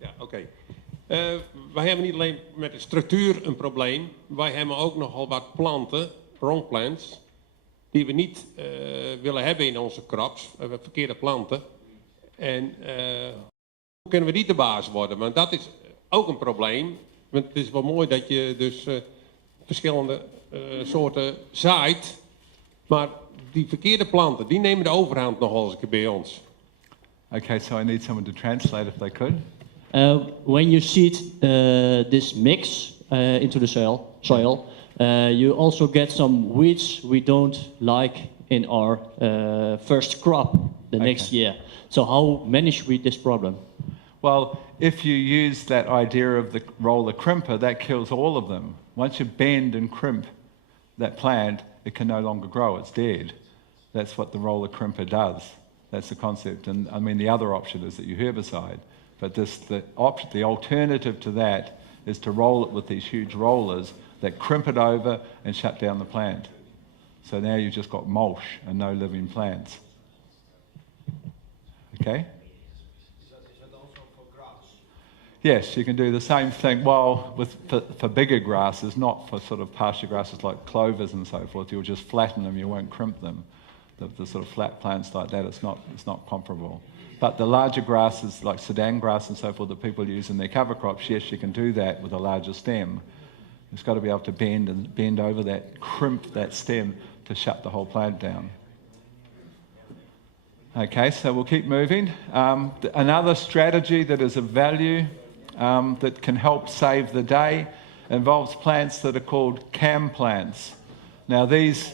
ja, oké. Wij hebben niet alleen met de structuur een probleem, wij hebben ook nogal wat planten, wrong plants, die we niet willen hebben in onze crops, verkeerde planten. En hoe kunnen we die de baas worden? Want dat is ook een probleem. Want het is wel mooi dat je dus verschillende soorten zaait, maar die verkeerde planten, die nemen de overhand nogal eens een keer bij ons. Okay, so I need someone to translate if they could. When you seed this mix into the soil, you also get some weeds we don't like in our first crop the next year. So how manage we this problem? Well, if you use that idea of the roller crimper, that kills all of them. Once you bend and crimp that plant, it can no longer grow, it's dead. That's what the roller crimper does. That's the concept. And I mean, the other option is that you herbicide. But the alternative to that is to roll it with these huge rollers that crimp it over and shut down the plant. So now you've just got mulch and no living plants. Okay? Is that also for grass? Yes, you can do the same thing. Well, for bigger grasses, not for sort of pasture grasses like clovers and so forth. You'll just flatten them, you won't crimp them. The sort of flat plants like that, it's not comparable. But the larger grasses like Sudan grass and so forth that people use in their cover crops, yes, you can do that with a larger stem. It's got to be able to bend over that, crimp that stem to shut the whole plant down. Okay, so we'll keep moving. Another strategy that is of value that can help save the day involves plants that are called cam plants. Now these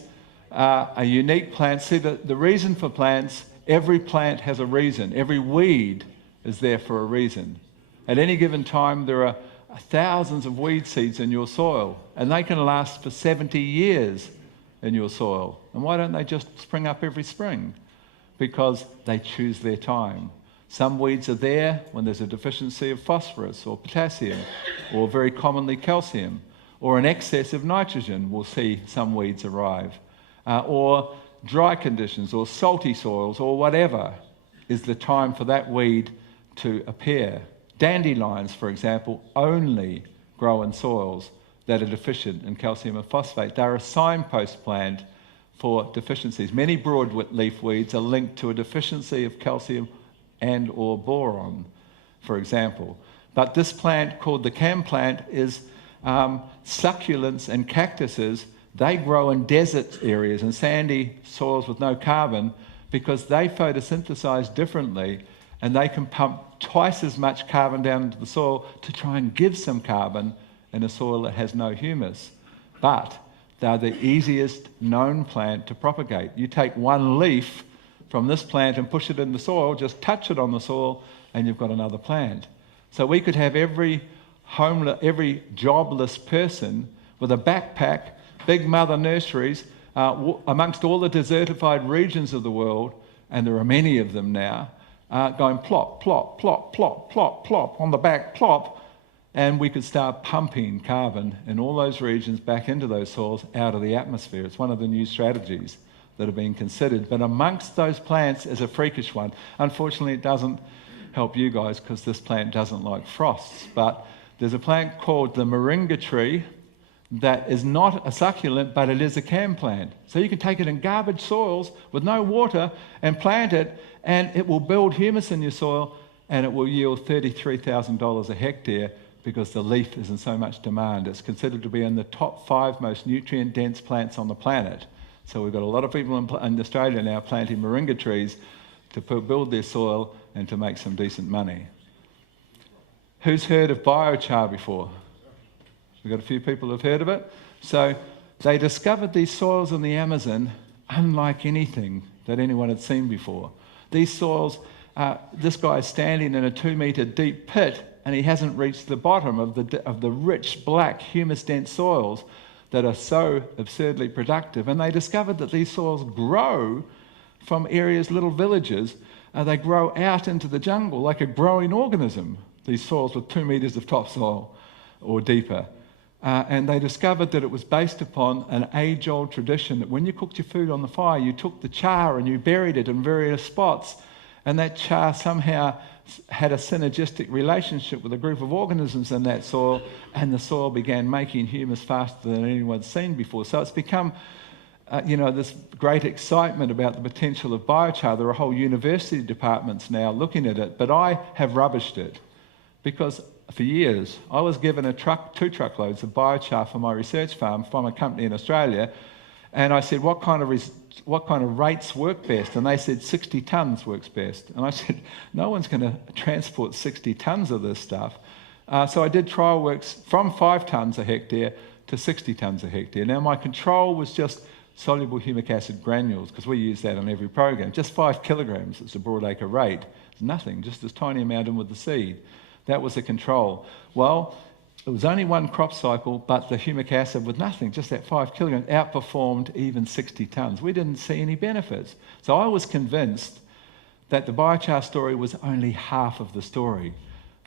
are unique plants. See, the reason for plants, every plant has a reason. Every weed is there for a reason. At any given time, there are thousands of weed seeds in your soil, and they can last for 70 years in your soil. And why don't they just spring up every spring? Because they choose their time. Some weeds are there when there's a deficiency of phosphorus or potassium, or very commonly calcium, or an excess of nitrogen. We'll see some weeds arrive. Or dry conditions, or salty soils, or whatever is the time for that weed to appear. Dandelions, for example, only grow in soils that are deficient in calcium and phosphate. They're a signpost plant for deficiencies. Many broadleaf weeds are linked to a deficiency of calcium and or boron, for example. But this plant, called the cam plant, is succulents and cactuses. They grow in desert areas and sandy soils with no carbon because they photosynthesize differently, and they can pump twice as much carbon down into the soil to try and give some carbon in a soil that has no humus. But they're the easiest known plant to propagate. You take one leaf from this plant and push it in the soil, just touch it on the soil, and you've got another plant. So we could have every jobless person with a backpack, big mother nurseries, amongst all the desertified regions of the world, and there are many of them now, going plop, plop, plop, plop, plop, plop, on the back, plop, and we could start pumping carbon in all those regions back into those soils out of the atmosphere. It's one of the new strategies that are being considered, but amongst those plants is a freakish one. Unfortunately, it doesn't help you guys because this plant doesn't like frosts, but there's a plant called the Moringa Tree that is not a succulent, but it is a cam plant. So you can take it in garbage soils with no water and plant it, and it will build humus in your soil, and it will yield $33,000 a hectare because the leaf is in so much demand. It's considered to be in the top 5 most nutrient-dense plants on the planet. So we've got a lot of people in Australia now planting moringa trees to build their soil and to make some decent money. Who's heard of biochar before? We've got a few people who've heard of it. So they discovered these soils in the Amazon unlike anything that anyone had seen before. These soils, this guy is standing in a 2-metre deep pit, and he hasn't reached the bottom of the rich, black, humus-dense soils. that are so absurdly productive. And they discovered that these soils grow from areas, little villages, they grow out into the jungle like a growing organism, these soils with 2 meters of topsoil or deeper. And they discovered that it was based upon an age-old tradition that when you cooked your food on the fire, you took the char and you buried it in various spots, and that char somehow had a synergistic relationship with a group of organisms in that soil, and the soil began making humus faster than anyone's seen before. So it's become this great excitement about the potential of biochar. There are whole university departments now looking at it, but I have rubbished it because for years I was given 2 truckloads of biochar for my research farm from a company in Australia, and I said, what kind of rates work best? And they said 60 tonnes works best. And I said, no one's going to transport 60 tonnes of this stuff. So I did trial works from 5 tonnes a hectare to 60 tonnes a hectare. Now my control was just soluble humic acid granules, because we use that on every program. Just 5 kilograms, it's a broadacre rate. It's nothing, just this tiny amount in with the seed. That was the control. Well, it was only 1 crop cycle, but the humic acid with nothing, just that 5 kilograms, outperformed even 60 tonnes. We didn't see any benefits. So I was convinced that the biochar story was only half of the story.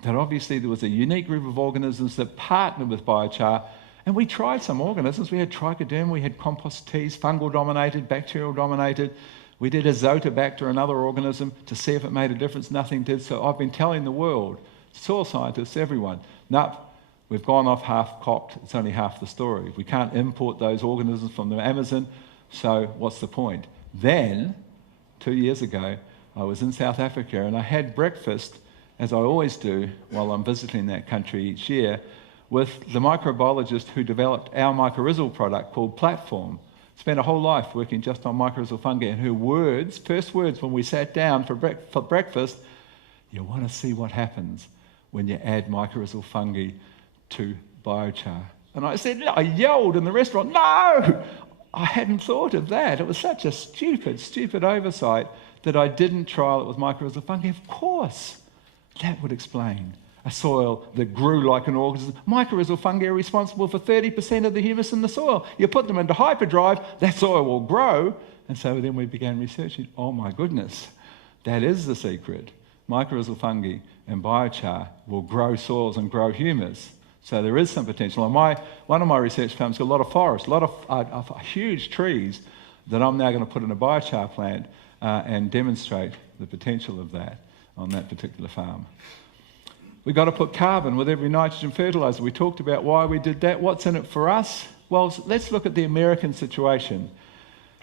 That obviously there was a unique group of organisms that partnered with biochar. And we tried some organisms. We had trichoderma, we had compost teas, fungal dominated, bacterial dominated. We did azotobacter, another organism, to see if it made a difference. Nothing did. So I've been telling the world, soil scientists, everyone, no, we've gone off half-cocked. It's only half the story. We can't import those organisms from the Amazon, so what's the point? Then, 2 years ago, I was in South Africa and I had breakfast, as I always do while I'm visiting that country each year, with the microbiologist who developed our mycorrhizal product called Platform. Spent a whole life working just on mycorrhizal fungi, and her first words when we sat down for breakfast, you want to see what happens when you add mycorrhizal fungi to biochar. And I said, I yelled in the restaurant, no! I hadn't thought of that. It was such a stupid oversight that I didn't trial it with mycorrhizal fungi. Of course, that would explain a soil that grew like an organism. Mycorrhizal fungi are responsible for 30% of the humus in the soil. You put them into hyperdrive, that soil will grow. And so then we began researching, oh my goodness, that is the secret. Mycorrhizal fungi and biochar will grow soils and grow humus. So there is some potential. And one of my research farms got a lot of forest, a lot of huge trees that I'm now going to put in a biochar plant and demonstrate the potential of that on that particular farm. We've got to put carbon with every nitrogen fertiliser. We talked about why we did that. What's in it for us? Well, let's look at the American situation.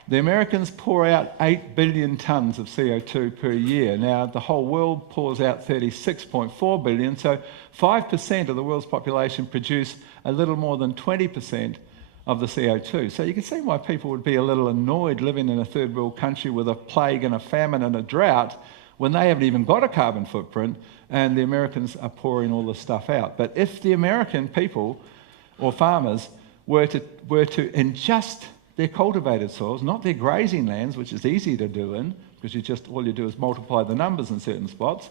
The Americans pour out 8 billion tonnes of CO2 per year. Now, the whole world pours out 36.4 billion, so 5% of the world's population produce a little more than 20% of the CO2. So you can see why people would be a little annoyed living in a third world country with a plague and a famine and a drought when they haven't even got a carbon footprint and the Americans are pouring all this stuff out. But if the American people or farmers were to ingest their cultivated soils, not their grazing lands, which is easy to do in, because all you do is multiply the numbers in certain spots,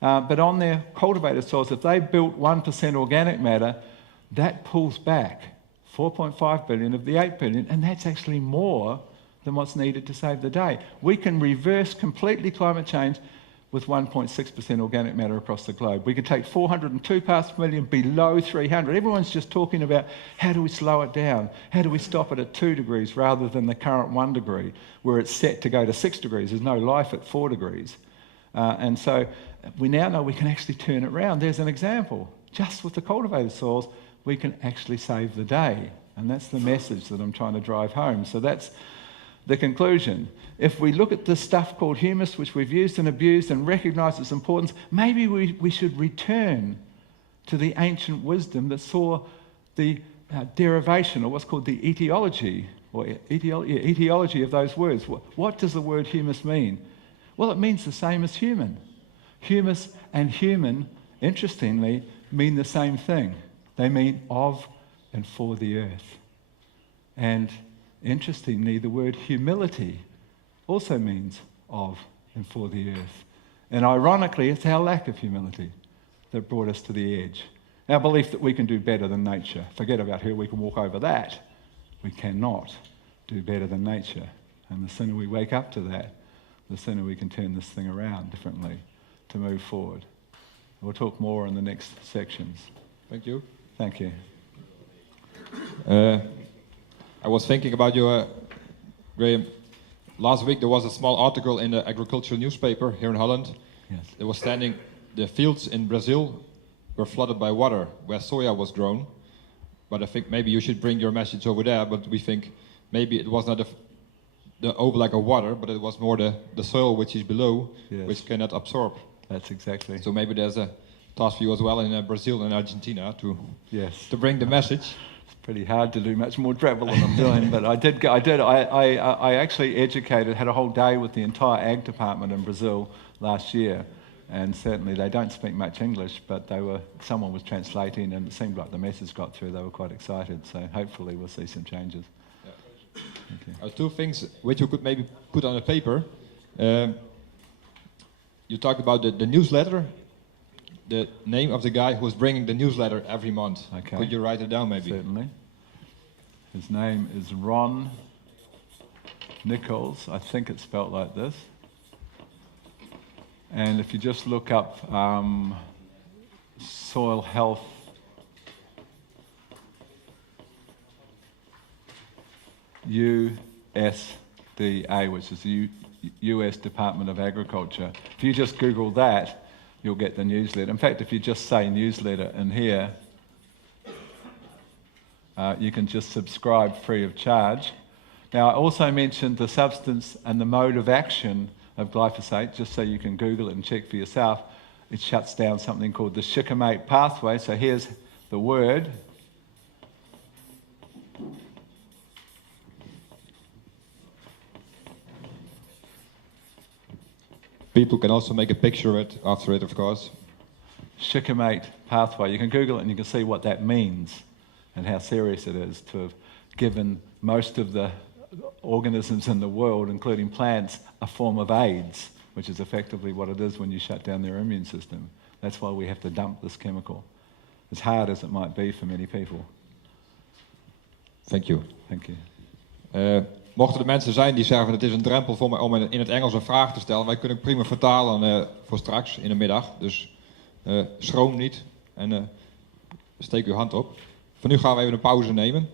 but on their cultivated soils, if they built 1% organic matter, that pulls back 4.5 billion of the 8 billion, and that's actually more than what's needed to save the day. We can reverse completely climate change with 1.6% organic matter across the globe. We can take 402 parts per million below 300. Everyone's just talking about how do we slow it down? How do we stop it at 2 degrees rather than the current 1 degree, where it's set to go to 6 degrees. There's no life at 4 degrees. And so we now know we can actually turn it around. There's an example. Just with the cultivated soils, we can actually save the day. And that's the message that I'm trying to drive home. So that's the conclusion. If we look at this stuff called humus, which we've used and abused and recognise its importance, maybe we should return to the ancient wisdom that saw the derivation, or what's called the etiology of those words. What does the word humus mean? Well, it means the same as human. Humus and human, interestingly, mean the same thing. They mean of and for the earth. And interestingly, the word humility also means of and for the earth. And ironically, it's our lack of humility that brought us to the edge. Our belief that we can do better than nature. Forget about her, we can walk over that. we cannot do better than nature. And the sooner we wake up to that, the sooner we can turn this thing around differently to move forward. We'll talk more in the next sections. Thank you. Thank you. I was thinking about you, Graeme. Last week there was a small article in the agricultural newspaper here in Holland. Yes. It was standing, the fields in Brazil were flooded by water where soya was grown. But I think maybe you should bring your message over there, but we think maybe it was not the overlack of water, but it was more the soil which is below, Yes. which cannot absorb. That's exactly. So maybe there's a task for you as well in Brazil and Argentina Yes. to bring the message. It's pretty hard to do much more travel than I'm doing, but I actually had a whole day with the entire ag department in Brazil last year, and certainly they don't speak much English, but someone was translating, and it seemed like the message got through. They were quite excited, so hopefully we'll see some changes. Okay. Two things which you could maybe put on a paper. You talked about the newsletter, the name of the guy who's bringing the newsletter every month. Okay. Could you write it down maybe? Certainly. His name is Ron Nichols. I think it's spelt like this. And if you just look up soil health USDA, which is the US Department of Agriculture. If you just Google that, you'll get the newsletter. In fact, if you just say newsletter in here, you can just subscribe free of charge. Now, I also mentioned the substance and the mode of action of glyphosate, just so you can Google it and check for yourself. It shuts down something called the shikimate pathway. So here's the word. People can also make a picture of it after it, of course. Shikimate pathway. You can Google it and you can see what that means and how serious it is to have given most of the organisms in the world, including plants, a form of AIDS, which is effectively what it is when you shut down their immune system. That's why we have to dump this chemical, as hard as it might be for many people. Thank you. Thank you. Mochten er mensen zijn die zeggen het is een drempel voor mij om in het Engels een vraag te stellen, wij kunnen prima vertalen voor straks in de middag. Dus schroom niet en steek uw hand op. Voor nu gaan we even een pauze nemen.